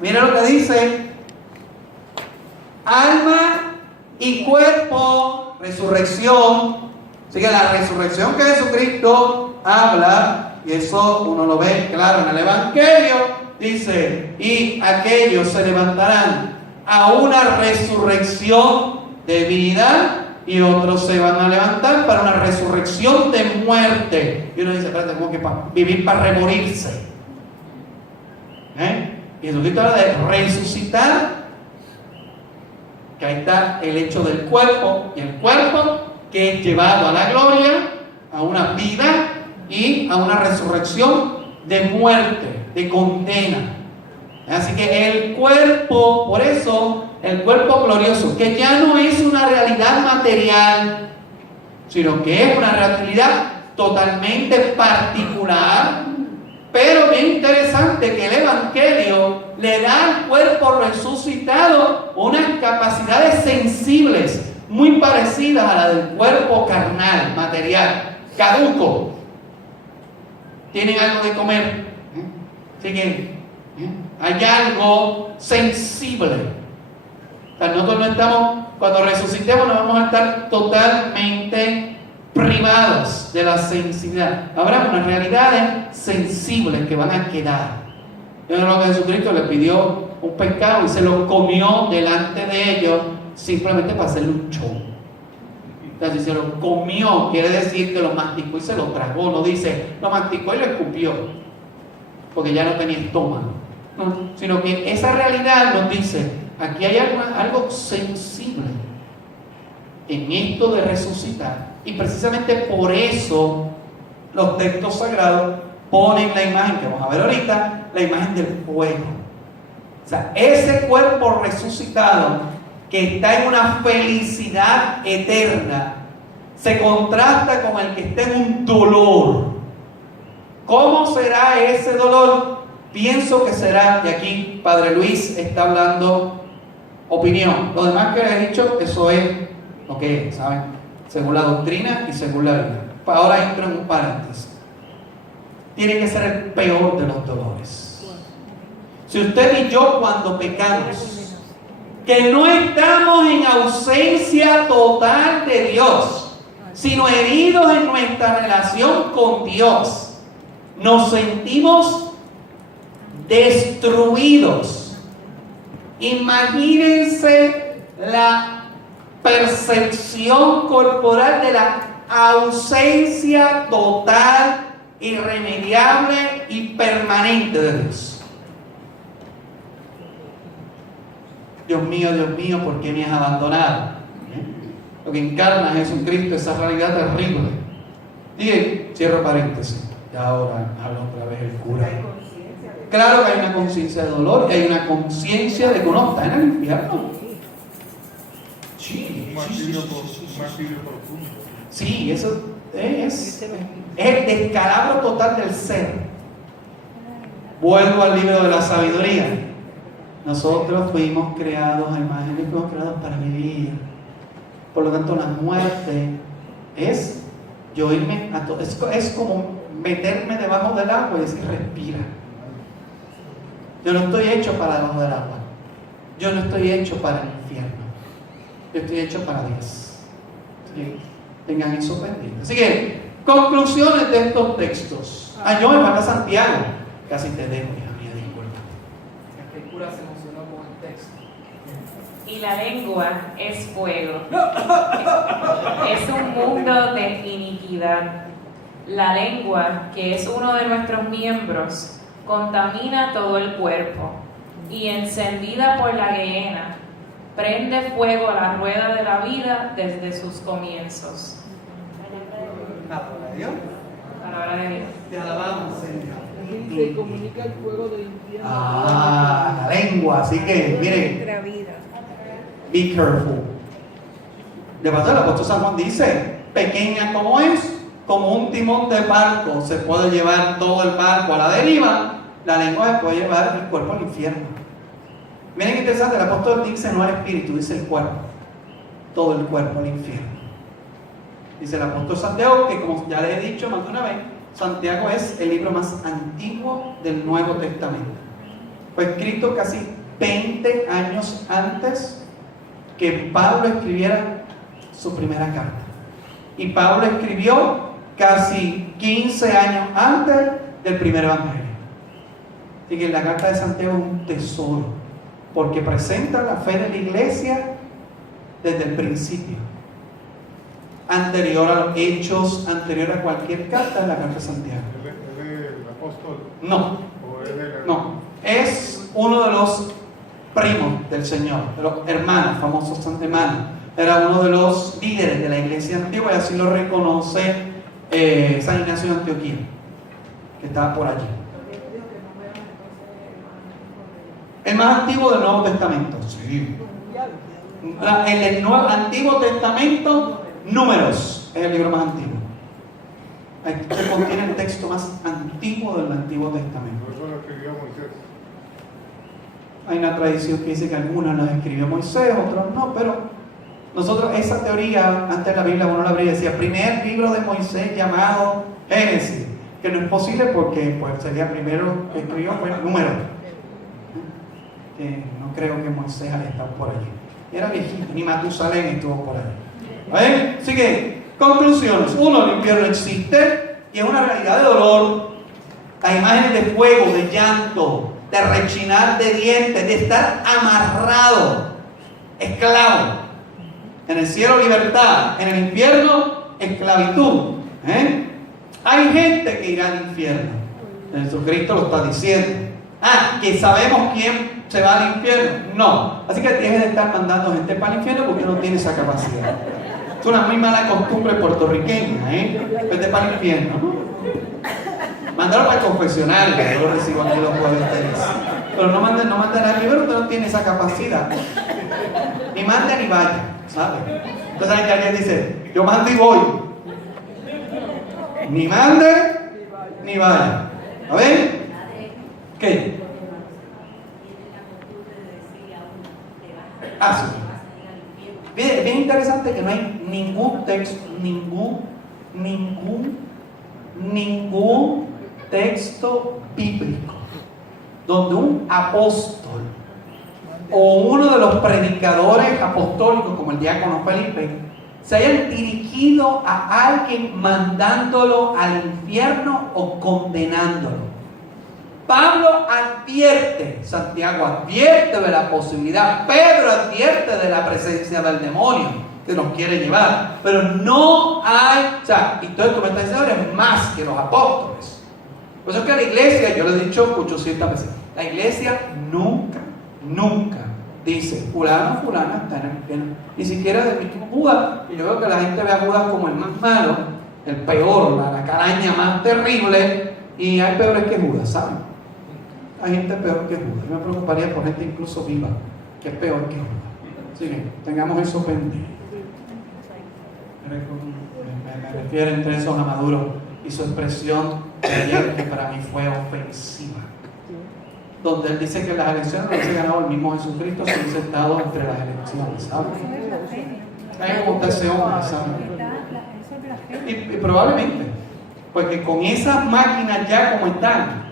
Mira lo que dice: alma y cuerpo, resurrección. Sigue, la resurrección que Jesucristo habla, y eso uno lo ve claro en el Evangelio, dice: y aquellos se levantarán a una resurrección de vida, y otros se van a levantar para una resurrección de muerte. Y uno dice: espérate, como que vivir para remorirse. Y Jesucristo habla de resucitar, que ahí está el hecho del cuerpo, y el cuerpo que es llevado a la gloria, a una vida y a una resurrección de muerte, de condena. Así que el cuerpo, por eso el cuerpo glorioso, que ya no es una realidad material, sino que es una realidad totalmente particular, pero bien interesante que el Evangelio le da al cuerpo resucitado unas capacidades sensibles muy parecidas a la del cuerpo carnal, material, caduco. Tienen algo de comer, así que hay algo sensible. O sea, nosotros no estamos, cuando resucitemos, no vamos a estar totalmente privados de la sensibilidad. Habrá unas realidades sensibles que van a quedar. Yo creo que Jesucristo le pidió un pescado y se lo comió delante de ellos simplemente para hacerle un show. O sea, si se lo comió, quiere decir que lo masticó y se lo tragó. No dice, lo masticó y lo escupió, porque ya no tenía estómago. No, sino que esa realidad nos dice, aquí hay algo sensible en esto de resucitar. Y precisamente por eso los textos sagrados ponen la imagen que vamos a ver ahorita, la imagen del fuego. O sea, ese cuerpo resucitado que está en una felicidad eterna se contrasta con el que está en un dolor. ¿Cómo será ese dolor? Pienso que será, y aquí Padre Luis está hablando opinión. Lo demás que les he dicho, eso es lo que es, ¿saben? Según la doctrina y según la Biblia. Ahora entro en un paréntesis. Tiene que ser el peor de los dolores. Si usted y yo cuando pecamos, que no estamos en ausencia total de Dios, sino heridos en nuestra relación con Dios, nos sentimos destruidos. Imagínense la percepción corporal de la ausencia total, irremediable y permanente de Dios. Dios mío, ¿por qué me has abandonado? Lo que encarna Jesucristo, esa realidad terrible. Dije, cierro paréntesis. Y ahora habla otra vez el cura. Claro que hay una conciencia de dolor y hay una conciencia de que uno está en el infierno. Sí, sí, eso es el descalabro total del ser. Vuelvo al libro de la sabiduría. Nosotros fuimos creados a imagen y fuimos creados para vivir. Por lo tanto, la muerte es yo irme a todo. Es como meterme debajo del agua y decir, respira. Yo no estoy hecho para debajo del agua. Yo no estoy hecho para el infierno. Yo estoy hecho para Dios. ¿Sí? Tengan eso pendiente. Así que, conclusiones de estos textos. Yo me falta Santiago. Casi te dejo, hija mía, disculpa. El cura se emocionó con el texto. Y la lengua es fuego. Es un mundo de iniquidad. La lengua, que es uno de nuestros miembros, contamina todo el cuerpo y encendida por la gehenna, prende fuego a la rueda de la vida desde sus comienzos. Palabra de Dios. Palabra de Dios. Te alabamos, Señor. Se comunica el fuego del infierno. La lengua, así que, miren, be careful. De paso, el apóstol San Juan dice, pequeña como es, como un timón de barco se puede llevar todo el barco a la deriva, la lengua se puede llevar el cuerpo al infierno. Miren qué interesante, el apóstol dice no el espíritu, dice el cuerpo, todo el cuerpo al infierno. Dice el apóstol Santiago, que como ya les he dicho más de una vez, Santiago es el libro más antiguo del Nuevo Testamento. Fue escrito casi 20 años antes que Pablo escribiera su primera carta. Y Pablo escribió casi 15 años antes del primer evangelio. Así que la carta de Santiago es un tesoro, porque presenta la fe de la iglesia desde el principio. Anterior a los hechos, anterior a cualquier carta, es la carta de Santiago. ¿Es el apóstol? No. No. Es uno de los primos del Señor, de los hermanos, famosos hermanos. Era uno de los líderes de la iglesia antigua y así lo reconoce San Ignacio de Antioquía, que estaba por allí. El más antiguo del Nuevo Testamento. Sí. En el Antiguo Testamento, Números, es el libro más antiguo. Este contiene el texto más antiguo del Antiguo Testamento. Por eso lo escribió Moisés. Hay una tradición que dice que algunos las escribió Moisés, otros no, pero nosotros esa teoría, antes de la Biblia uno la abría y decía, primer libro de Moisés llamado Génesis, que no es posible porque pues, sería primero que escribió fue el número. No creo que Moisés haya estado por allí. Era viejito, ni Matusalén estuvo por allí. ¿Ven? Así que, conclusiones. Uno, el infierno existe y es una realidad de dolor. Las imágenes de fuego, de llanto, de rechinar de dientes, de estar amarrado, esclavo. En el cielo libertad, en el infierno esclavitud. Hay gente que irá al infierno. Jesucristo lo está diciendo. Que sabemos quién se va al infierno. No. Así que deje de estar mandando gente para el infierno porque no tiene esa capacidad. Es una muy mala costumbre puertorriqueña, vete para el infierno. Mándalo para el confesionario, yo lo recibo aquí los jueves. Pero no manden a primero, usted no tiene esa capacidad. Ni mande ni vaya, ¿sabe? Entonces hay que alguien dice, yo mando y voy. Ni mande ni vaya. ¿A ver? ¿Qué? Sí. Bien interesante que no hay ningún texto, ningún texto bíblico donde un apóstol o uno de los predicadores apostólicos como el diácono Felipe se hayan dirigido a alguien mandándolo al infierno o condenándolo. Pablo advierte, Santiago advierte de la posibilidad, Pedro advierte de la presencia del demonio que nos quiere llevar, pero no hay, y todo esto me está diciendo eres más que los apóstoles. Por eso es que la iglesia, yo lo he dicho 800 veces, la iglesia nunca dice, fulano está en el infierno, ni siquiera de mismo Judas, y yo veo que la gente ve a Judas como el más malo, el peor, la caraña más terrible, y hay peores que Judas, ¿saben? Hay gente peor que Judas. Yo me preocuparía por gente incluso viva, que es peor que Judas. Así que tengamos eso pendiente. Me refiero entre esos a Maduro y su expresión de ayer que para mí fue ofensiva. Donde él dice que las elecciones no se ganado el mismo Jesucristo, se hubiese estado entre las elecciones, ¿sabes? Hay como ese hombre, ¿sabes? Y probablemente, porque con esas máquinas ya como están,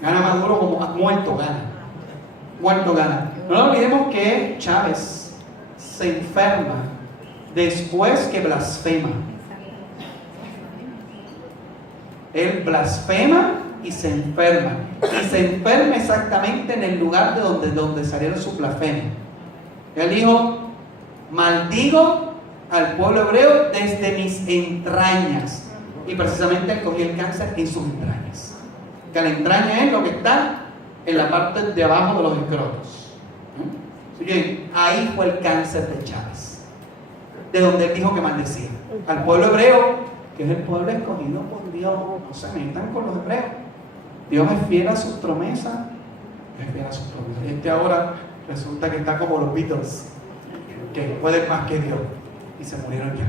gana Maduro como muerto gana. No nos olvidemos que Chávez se enferma después que blasfema. Él blasfema y se enferma. Y se enferma exactamente en el lugar de donde salieron sus blasfemias. Él dijo, maldigo al pueblo hebreo desde mis entrañas. Y precisamente él cogió el cáncer en sus entrañas. Que la entraña es lo que está en la parte de abajo de los escrotos. Así que ahí fue el cáncer de Chávez, de donde él dijo que maldecía al pueblo hebreo, que es el pueblo escogido por Dios. No se metan con los hebreos. Dios es fiel a sus promesas, y este ahora resulta que está como los Beatles, que pueden más que Dios, y se murieron ya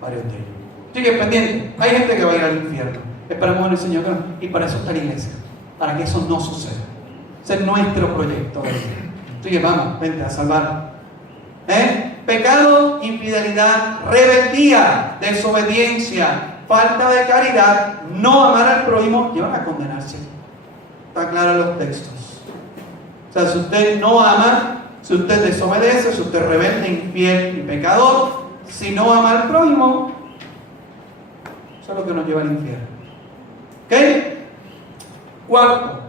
varios de ellos. Así que pendiente, hay gente que va a ir al infierno. Esperemos en el Señor que no. Y para eso está la iglesia, para que eso no suceda. Ese es nuestro proyecto de vida. Así que vamos, vente a salvar. Pecado, infidelidad, rebeldía, desobediencia, falta de caridad, no amar al prójimo, llevan a condenarse. Está claro en los textos. O sea, si usted no ama, si usted desobedece, si usted es rebelde, infiel y pecador, si no ama al prójimo, eso es lo que nos lleva al infierno. ¿Ok? Cuarto,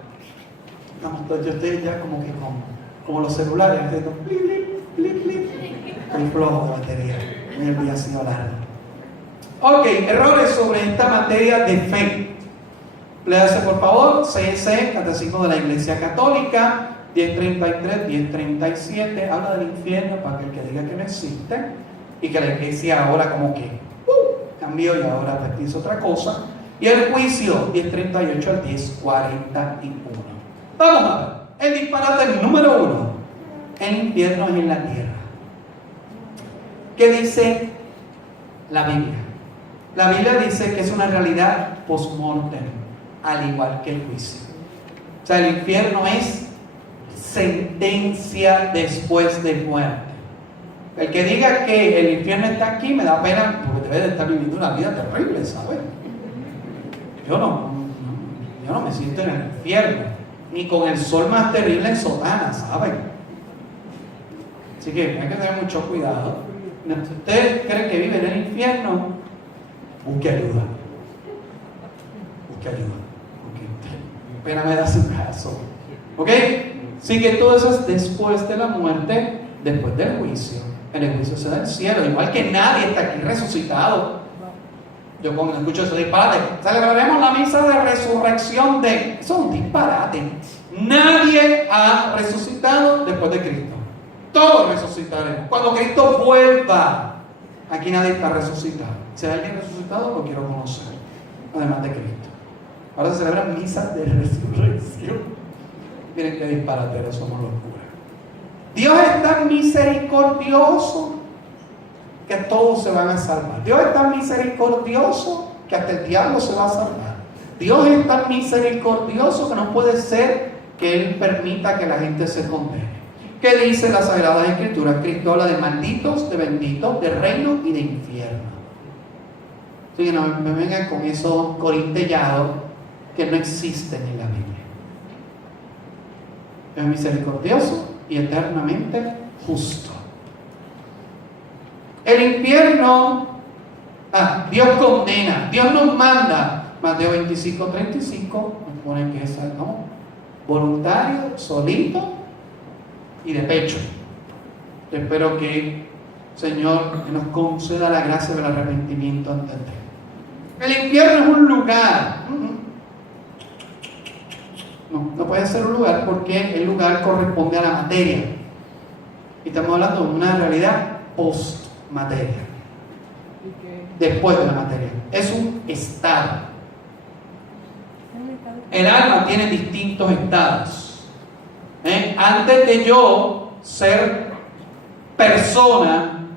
yo estoy ya como que como los celulares, muy flojo de batería, el día ha sido largo. Ok, errores sobre esta materia de fe. Léase por favor, CC, Catecismo de la Iglesia Católica, 1033, 1037, habla del infierno para que el que diga que no existe y que la iglesia ahora como que cambió y ahora pues dice otra cosa. Y el juicio, 1038 al 1041. Vamos a ver, el disparate número 1, el infierno es en la tierra. ¿Qué dice la Biblia? La Biblia dice que es una realidad post-mortem, al igual que el juicio. O sea, el infierno es sentencia después de muerte. El que diga que el infierno está aquí me da pena porque debe de estar viviendo una vida terrible, ¿sabes? Yo no me siento en el infierno, ni con el sol más terrible en Sotana, ¿saben? Así que hay que tener mucho cuidado. Si usted cree que vive en el infierno, busque ayuda. Busque ayuda. Porque pena me da su caso. ¿Ok? Así que todo eso es después de la muerte, después del juicio. En el juicio se da el cielo. Igual que nadie está aquí resucitado. Yo cuando escucho ese disparate, celebraremos la misa de resurrección de... Eso es un disparate. Nadie ha resucitado después de Cristo. Todos resucitaremos. Cuando Cristo vuelva, aquí nadie está resucitado. Si hay alguien resucitado, lo quiero conocer. Además de Cristo. Ahora se celebran misas de resurrección. Miren qué disparateros somos los curas. Dios es tan misericordioso que todos se van a salvar. Dios es tan misericordioso que hasta el diablo se va a salvar. Dios es tan misericordioso que no puede ser que Él permita que la gente se condene. ¿Qué dice la Sagrada Escritura? Cristo habla de malditos, de benditos, de reino y de infierno. Así que no me vengan con esos corintellados que no existen en la Biblia. Es misericordioso y eternamente justo. El infierno, Dios condena, Dios nos manda. Mateo 25:35 nos pone que es algo voluntario, solito y de pecho. Espero que Señor nos conceda la gracia del arrepentimiento ante Él. El infierno es un lugar. No puede ser un lugar porque el lugar corresponde a la materia. Y estamos hablando de una realidad post-materia. Después de la materia. Es un estado. El alma tiene distintos estados. Antes de yo ser persona,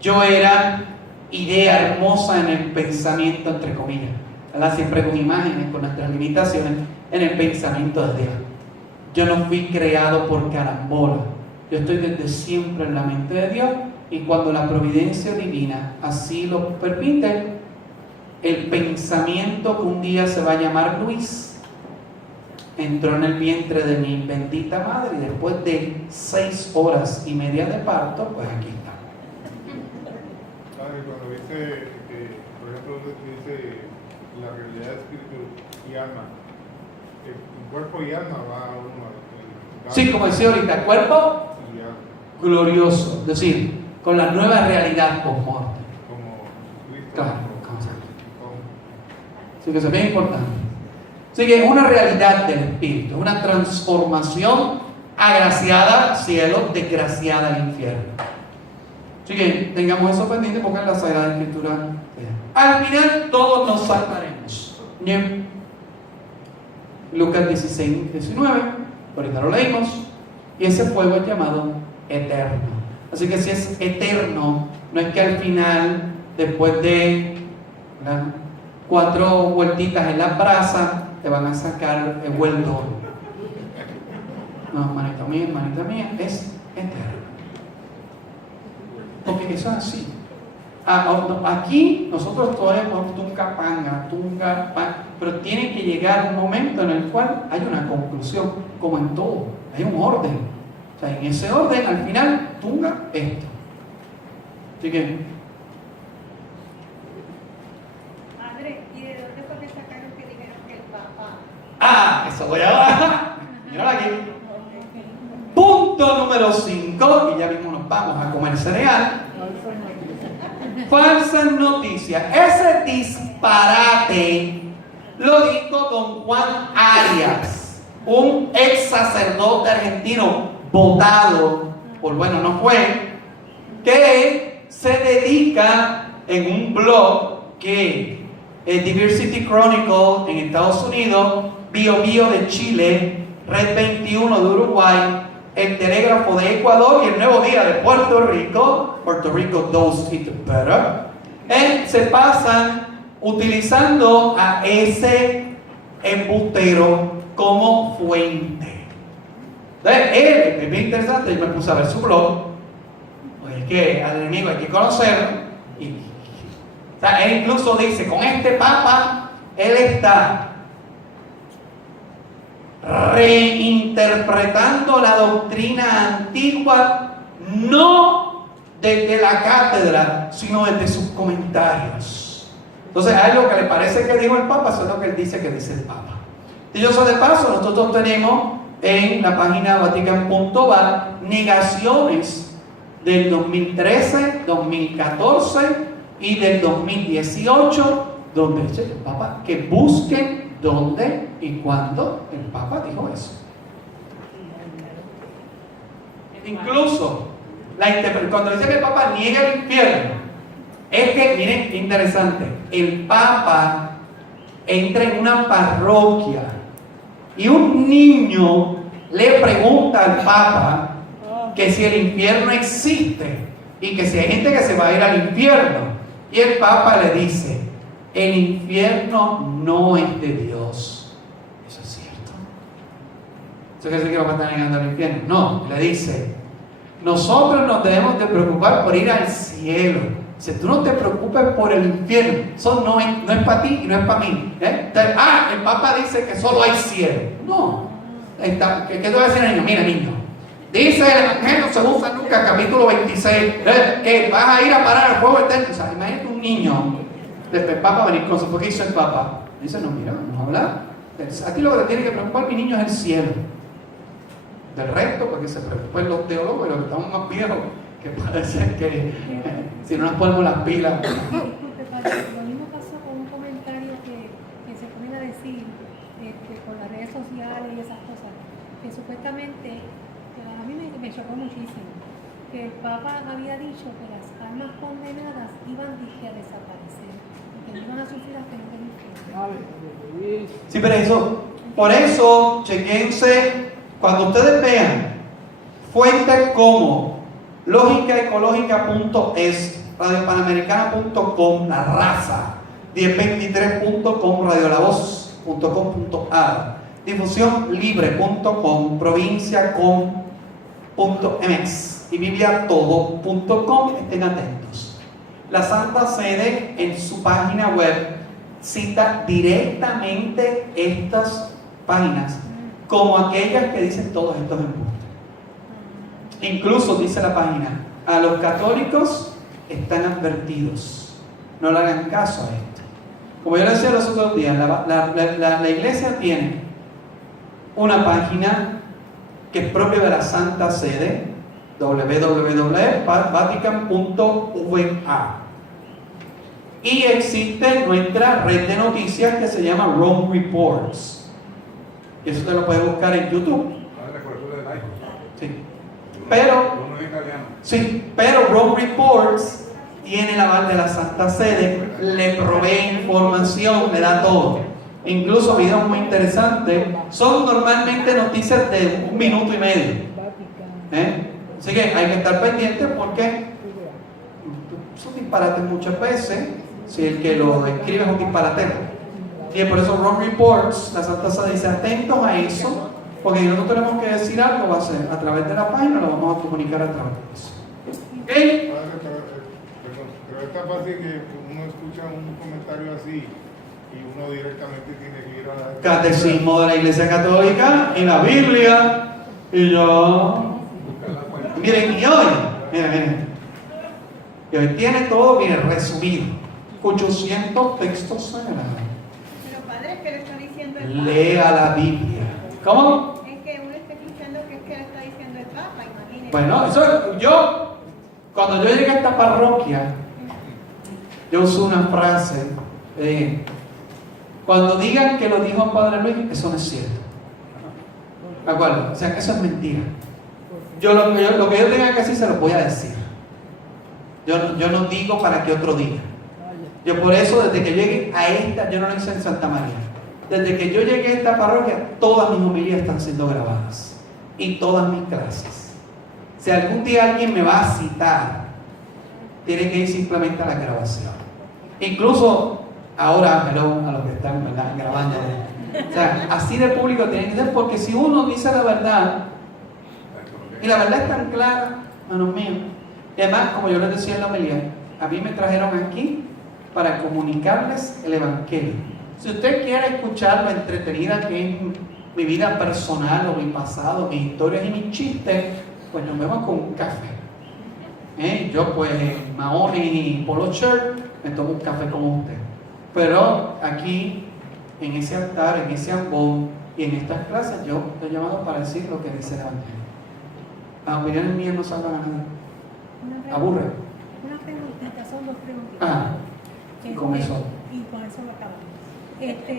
yo era idea hermosa en el pensamiento, entre comillas. ¿Verdad? Siempre con imágenes, con nuestras limitaciones, en el pensamiento de Dios. Yo no fui creado por carambola. Yo estoy desde siempre en la mente de Dios, y cuando la providencia divina así lo permite, el pensamiento que un día se va a llamar Luis entró en el vientre de mi bendita madre, y después de 6 horas y media de parto, pues aquí está. Cuando dice que, por ejemplo, dice la realidad de espíritu y alma, el cuerpo y alma va uno. Sí, como decía ahorita, cuerpo glorioso, es decir, con la nueva realidad post-morte. Claro, así que eso es bien importante. Así que es una realidad del espíritu, una transformación agraciada al cielo, desgraciada al infierno. Así que tengamos eso pendiente porque en la Sagrada Escritura al final todos nos salvaremos. Bien. Lucas 16:19, ahorita lo leímos, y ese fuego es llamado eterno. Así que si es eterno, no es que al final, después de 4 vueltitas en la brasa, te van a sacar el vuelto. No, hermanita mía, es eterno. Porque eso es así. Aquí nosotros podemos tunga panga, pero tiene que llegar un momento en el cual hay una conclusión, como en todo, hay un orden. O sea, en ese orden, al final, tunga esto. Así que... Padre, ¿y de dónde fue que sacaron que dijeron que el Papa? Eso voy a bajar. Mírala aquí. Punto número 5, y ya mismo nos vamos a comer cereal. Falsas noticias. Ese disparate lo dijo don Juan Arias, un ex sacerdote argentino votado por, no fue, que se dedica en un blog que es Diversity Chronicle en Estados Unidos, Bio de Chile, Red 21 de Uruguay, El Telégrafo de Ecuador y El Nuevo Día de Puerto Rico 2 Hit Better. Se pasan utilizando a ese embustero como fuente. Entonces, él, es bien interesante, yo me puse a ver su blog, pues es que al enemigo hay que conocerlo, o sea, él incluso dice, con este papa, él está reinterpretando la doctrina antigua, no desde la cátedra, sino desde sus comentarios. Entonces, algo que le parece que dijo el Papa, eso es lo que él dice que dice el Papa. Dicho sea de paso, nosotros tenemos en la página vatican.va negaciones del 2013, 2014 y del 2018, donde dice el Papa que busquen dónde y cuándo el Papa dijo eso. Incluso, cuando dice que el Papa niega el infierno, es que, miren qué interesante, el Papa entra en una parroquia y un niño le pregunta al Papa que si el infierno existe y que si hay gente que se va a ir al infierno, y el Papa le dice: el infierno no es de Dios. Eso es cierto. ¿Eso quiere decir que el Papa está negando al infierno? No, le dice: nosotros nos debemos de preocupar por ir al cielo. Si tú no te preocupes por el infierno, eso no es para ti y no es para mí. Entonces, el Papa dice que solo hay cielo. No. ¿Qué te voy a decir al niño? Mira, niño, dice el Evangelio según San Lucas, capítulo 26, que vas a ir a parar al fuego eterno. O sea, imagínate un niño, después el Papa venir con su, ¿por qué hizo el Papa? Dice: no, mira, vamos a hablar. Aquí lo que te tiene que preocupar, mi niño, es el cielo. Del resto, porque se preocupen los teólogos y los que estamos más viejos, que parece que si no nos ponemos las pilas. Disculpe, padre, lo mismo pasó con un comentario que se ponen a decir con las redes sociales y esas cosas, que supuestamente, a mí me chocó muchísimo, que el Papa había dicho que las almas condenadas iban a desaparecer, y que no iban a sufrir hasta el infierno. Sí, pero eso, por eso, chequense, cuando ustedes vean fuentes como lógicaecológica.es, radiopanamericana.com, La Raza, 1023.com, radiolavoz.com.ar, difusionlibre.com, provinciacom.mx y bibliatodo.com. Estén atentos. La Santa Sede en su página web cita directamente estas páginas como aquellas que dicen todos estos embustes. Incluso dice la página: a los católicos están advertidos, no le hagan caso a esto. Como yo les decía los otros días, la iglesia tiene una página que es propia de la Santa Sede, www.vatican.va, y existe nuestra red de noticias que se llama Rome Reports. Eso usted lo puede buscar en YouTube. Sí. Pero Rome Reports tiene el aval de la Santa Sede, le provee información, le da todo. Incluso videos muy interesantes. Son normalmente noticias de 1 minuto y medio. Así que hay que estar pendiente porque son disparates muchas veces. Si el que lo escribe es un disparatero. Y por eso Rome Reports, la Santa Sede dice: atentos a eso, porque si nosotros tenemos que decir algo, va a ser a través de la página, lo vamos a comunicar a través de eso. ¿Ok? Pero es capaz de que uno escucha un comentario así y uno directamente tiene que ir a la Catecismo de la Iglesia Católica y la Biblia. Y yo, miren, y hoy, miren, y hoy tiene todo bien resumido, 800 textos sagrados. Pero padre, ¿qué le está diciendo el Papa? Lea la Biblia. ¿Cómo? Es que uno está escuchando que es que le está diciendo el Papa, imagínese. Bueno, eso cuando yo llegué a esta parroquia, yo uso una frase: cuando digan que lo dijo Padre Luis, eso no es cierto. ¿De acuerdo? O sea, eso es mentira. Lo que yo tenga que decir se lo voy a decir. Yo no digo para que otro diga. Yo por eso, desde que llegué a esta, yo no lo hice en Santa María. Desde que yo llegué a esta parroquia, todas mis homilías están siendo grabadas. Y todas mis clases. Si algún día alguien me va a citar, tiene que ir simplemente a la grabación. Incluso Ahora, hello, a los que están, ¿verdad?, grabando. O sea, así de público tiene que ser, porque si uno dice la verdad, y la verdad es tan clara, hermanos míos, y además, como yo les decía en la homilía, a mí me trajeron aquí para comunicarles el Evangelio. Si usted quiere escuchar lo entretenida que es mi vida personal o mi pasado, mis historias y mis chistes, pues nos vemos con un café. Yo pues en Mahoney y Polo Shirt me tomo un café como usted. Pero aquí, en ese altar, en ese ambón y en estas clases, yo estoy llamado para decir lo que dice el Evangelio. Las opiniones mías no salvan a nadie. Aburre. Una preguntita, son dos preguntitas. Ah, y con eso. Y con eso lo acabamos. Esta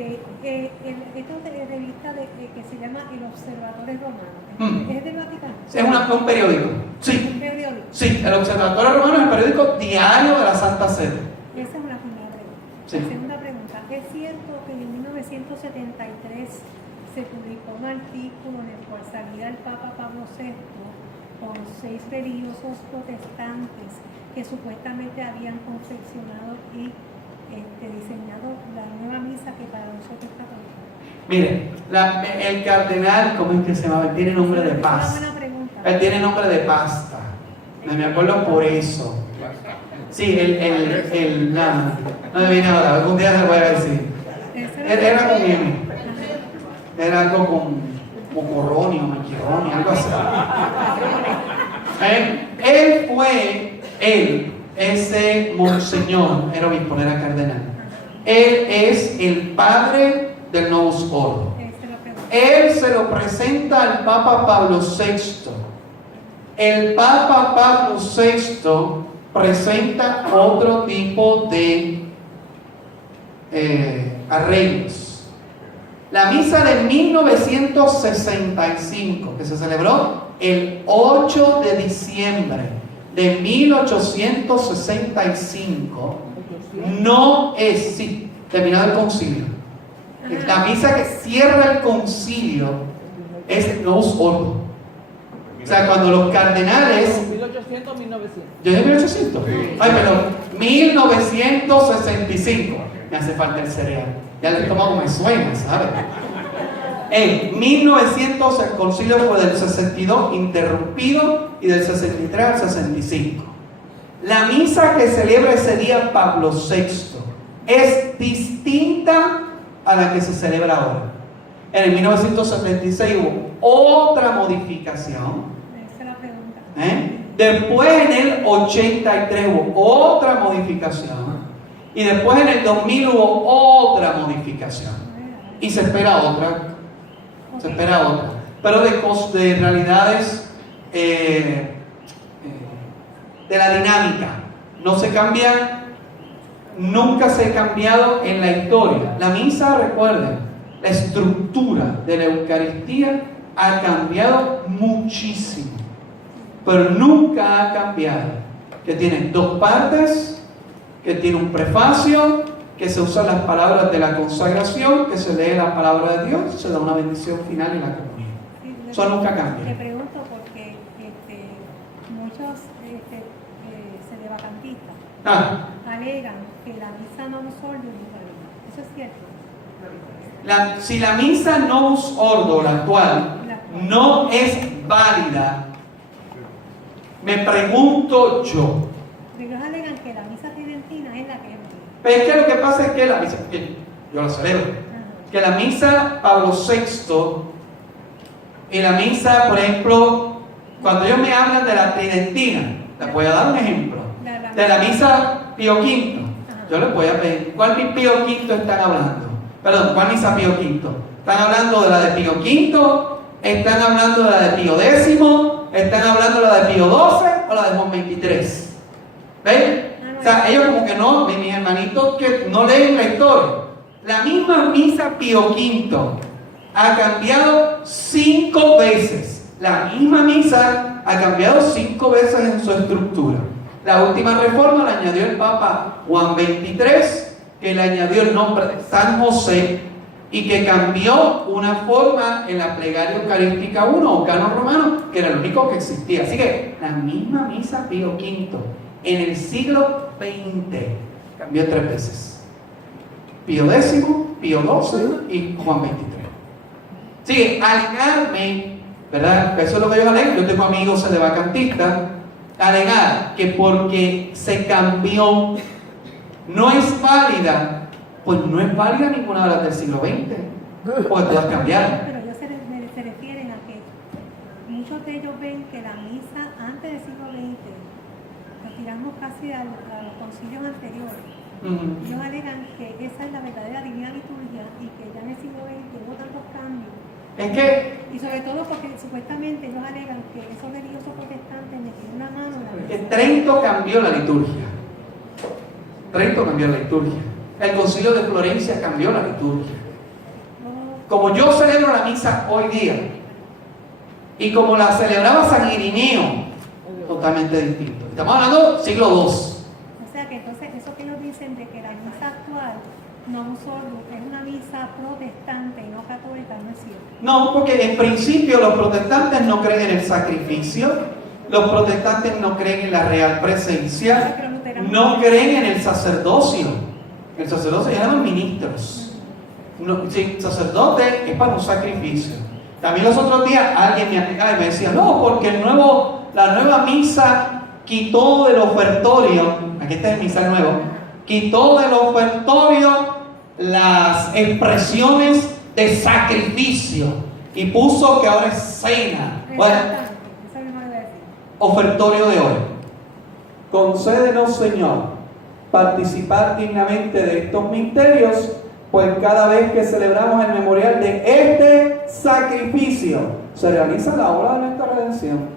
revista que se llama El Observatorio Romano, ¿es del Vaticano? Es un periódico. Sí. ¿Un periódico? Sí, el Observatorio Romano es el periódico diario de la Santa Sede. Esa es una primera pregunta. Sí. La segunda pregunta, ¿es cierto que en 1973 se publicó un artículo en el cual salía el Papa Pablo VI con 6 religiosos protestantes que supuestamente habían confeccionado y diseñado la nueva misa que para nosotros está católicos? Mire, el cardenal, ¿cómo es que se llama? Él tiene nombre de paz. Él tiene nombre de pasta. Me acuerdo por eso. Sí, no me viene ahora, algún día se lo voy a decir. Era con M. Era algo con Mocorroni o Maquironi, algo así. Ese monseñor, era obispo, era cardenal. Él es el padre del Novus Ordo. Él se lo presenta al Papa Pablo VI. El Papa Pablo VI presenta otro tipo de arreglos. La misa de 1965, que se celebró el 8 de diciembre de 1865, no es, sí, terminado el concilio. La misa que cierra el concilio es el Novus Ordo. O sea, cuando los cardenales... 1800, 1900. ¿Yo dije 1800? Ay, perdón. 1965. Me hace falta el cereal. Ya el estómago me suena, ¿sabes? En 1900 el concilio fue del 62 interrumpido y del 63 al 65. La misa que celebra ese día Pablo VI es distinta a la que se celebra ahora. En el 1976 hubo otra modificación. Esa es la pregunta. Después en el 83 hubo otra modificación. Y después en el 2000 hubo otra modificación. Y se espera otra. Se espera otra. Pero de realidades de la dinámica. No se cambia. Nunca se ha cambiado en la historia. La misa, recuerden, la estructura de la Eucaristía ha cambiado muchísimo. Pero nunca ha cambiado. Que tiene 2 partes, que tiene un prefacio, que se usan las palabras de la consagración, que se lee la palabra de Dios, se da una bendición final en la comunión. Eso nunca cambia. Le pregunto porque muchos sedevacantistas alegan que la misa Novus Ordo es inválida. ¿Eso es cierto? Si la misa Novus Ordo, la actual, no es válida, me pregunto yo. Ellos alegan que la misa tridentina es la que es válida. Pero es que lo que pasa es que la misa, que yo la celebro, que la misa Pablo VI y la misa, por ejemplo, cuando ellos me hablan de la tridentina, les voy a dar un ejemplo. De la misa Pío V, yo les voy a pedir, ¿cuál Pío V están hablando? Perdón, ¿cuál misa Pío V? ¿Están hablando de la de Pío V? ¿Están hablando de la de Pío X? ¿Están hablando de la de Pío XII o la de Juan XXIII? ¿Ven? O sea, ellos como que no, mis hermanitos que no leen la historia. La misma misa Pío V ha cambiado 5 veces. La misma misa ha cambiado 5 veces en su estructura. La última reforma la añadió el Papa Juan XXIII, que le añadió el nombre de San José y que cambió una forma en la plegaria eucarística 1 o canon romano, que era el único que existía. Así que la misma misa Pío V en el siglo XX cambió 3 veces. Pío X, Pío XII y Juan XXIII. Sí, alegarme, ¿verdad? Eso es lo que ellos alegan. Yo tengo amigos sedevacantistas, alegar que porque se cambió no es válida, pues no es válida ninguna de las del siglo XX, porque todas cambiaron. Pero ellos se refieren a que muchos de ellos ven que la misa antes del siglo XX, nos tiramos casi a los concilios anteriores. Ellos alegan que esa es la verdadera divina liturgia y que ya en el siglo XX hubo tantos cambios. Es que, y sobre todo porque supuestamente ellos alegan que esos religiosos protestantes metieron una mano en la misa. Trento cambió la liturgia. Trento cambió la liturgia. El concilio de Florencia cambió la liturgia. Como yo celebro la misa hoy día y como la celebraba San Irineo, totalmente distinto. Estamos hablando siglo II. O sea que entonces eso que ellos dicen de que la misa actual no solo es una misa protestante y no católica, no es cierto. No, porque en principio los protestantes no creen en el sacrificio, los protestantes no creen en la real presencia, no creen en el sacerdocio. El sacerdocio se llaman ministros. Sí, sacerdote es para un sacrificio. También los otros días alguien me alegaba y me decía, no, porque la nueva misa quitó del ofertorio, aquí está el misal nuevo, quitó del ofertorio las expresiones de sacrificio y puso que ahora es cena. Bueno, ofertorio de hoy. Concédenos, Señor, participar dignamente de estos misterios, pues cada vez que celebramos el memorial de este sacrificio, se realiza la obra de nuestra redención.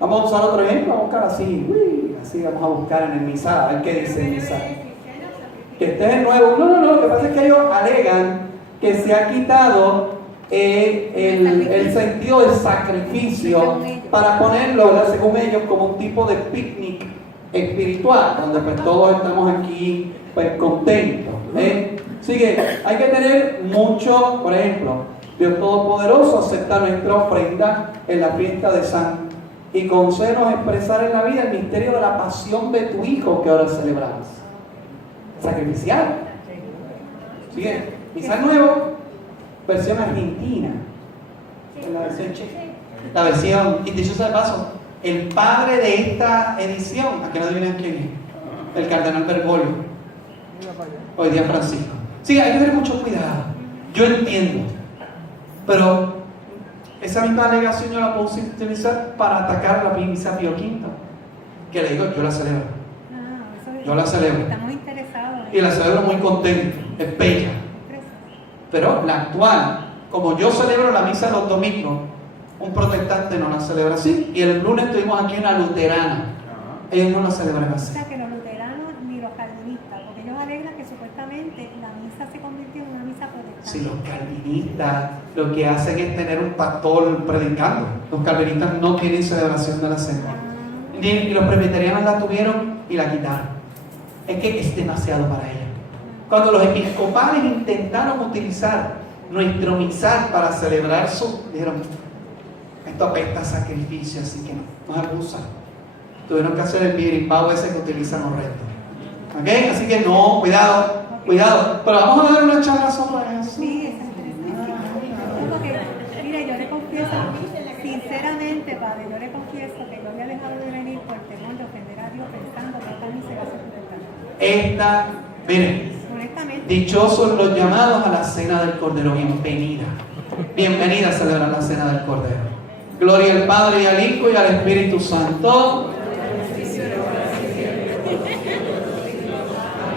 Vamos a usar otro ejemplo, vamos a buscar así, así vamos a buscar en el misal, a ver qué dice el misal. Que este es el nuevo. No, lo que pasa es que ellos alegan que se ha quitado el sentido del sacrificio para ponerlo, ¿verdad?, según ellos, como un tipo de picnic espiritual, donde pues todos estamos aquí pues contentos. Así que hay que tener mucho, por ejemplo, Dios Todopoderoso acepta nuestra ofrenda en la fiesta de San y concédenos expresar en la vida el misterio de la pasión de tu Hijo que ahora celebramos. Sacrificial. Sigue, misa nuevo, versión argentina. La versión checa. La versión, y dicho sea de paso, el padre de esta edición, ¿a qué no adivinan quién es? El cardenal Bergoglio. Hoy día Francisco. Sí, hay que tener mucho cuidado. Yo entiendo. Pero esa misma alegación yo la puedo utilizar para atacar la misa Pío V. Que le digo, yo la celebro. Yo la celebro. Estamos interesados. Y la celebro muy contento. Es bella. Pero la actual, como yo celebro la misa los domingos, un protestante no la celebra así. Y el lunes estuvimos aquí una luterana. Ellos no la celebran así. O sea que los luteranos ni los calvinistas, porque ellos alegan que supuestamente la misa se convirtió en una misa protestante. Si los calvinistas lo que hacen es tener un pastor predicando. Los calvinistas no tienen celebración de la cena. Y los presbiterianos la tuvieron y la quitaron. Es que es demasiado para ellos. Cuando los episcopales intentaron utilizar nuestro misal para celebrar dijeron, esto apesta a sacrificio, así que no se abusa. Tuvieron que hacer el biripao ese que utilizan los restos. ¿Ok? Así que no, cuidado. Pero vamos a dar una charla sobre eso. Sí, es interesante. Mire, yo le confieso, sinceramente, padre, yo le confieso que yo había dejado de venir por temor de ofender a Dios pensando que esta misa iba a ser protestante. Miren, dichosos los llamados a la cena del Cordero. Bienvenida a celebrar la cena del Cordero. Gloria al Padre y al Hijo y al Espíritu Santo.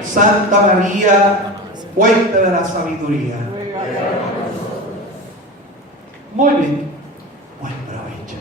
Santa María, fuente de la sabiduría. Muy bien. Buen provecho.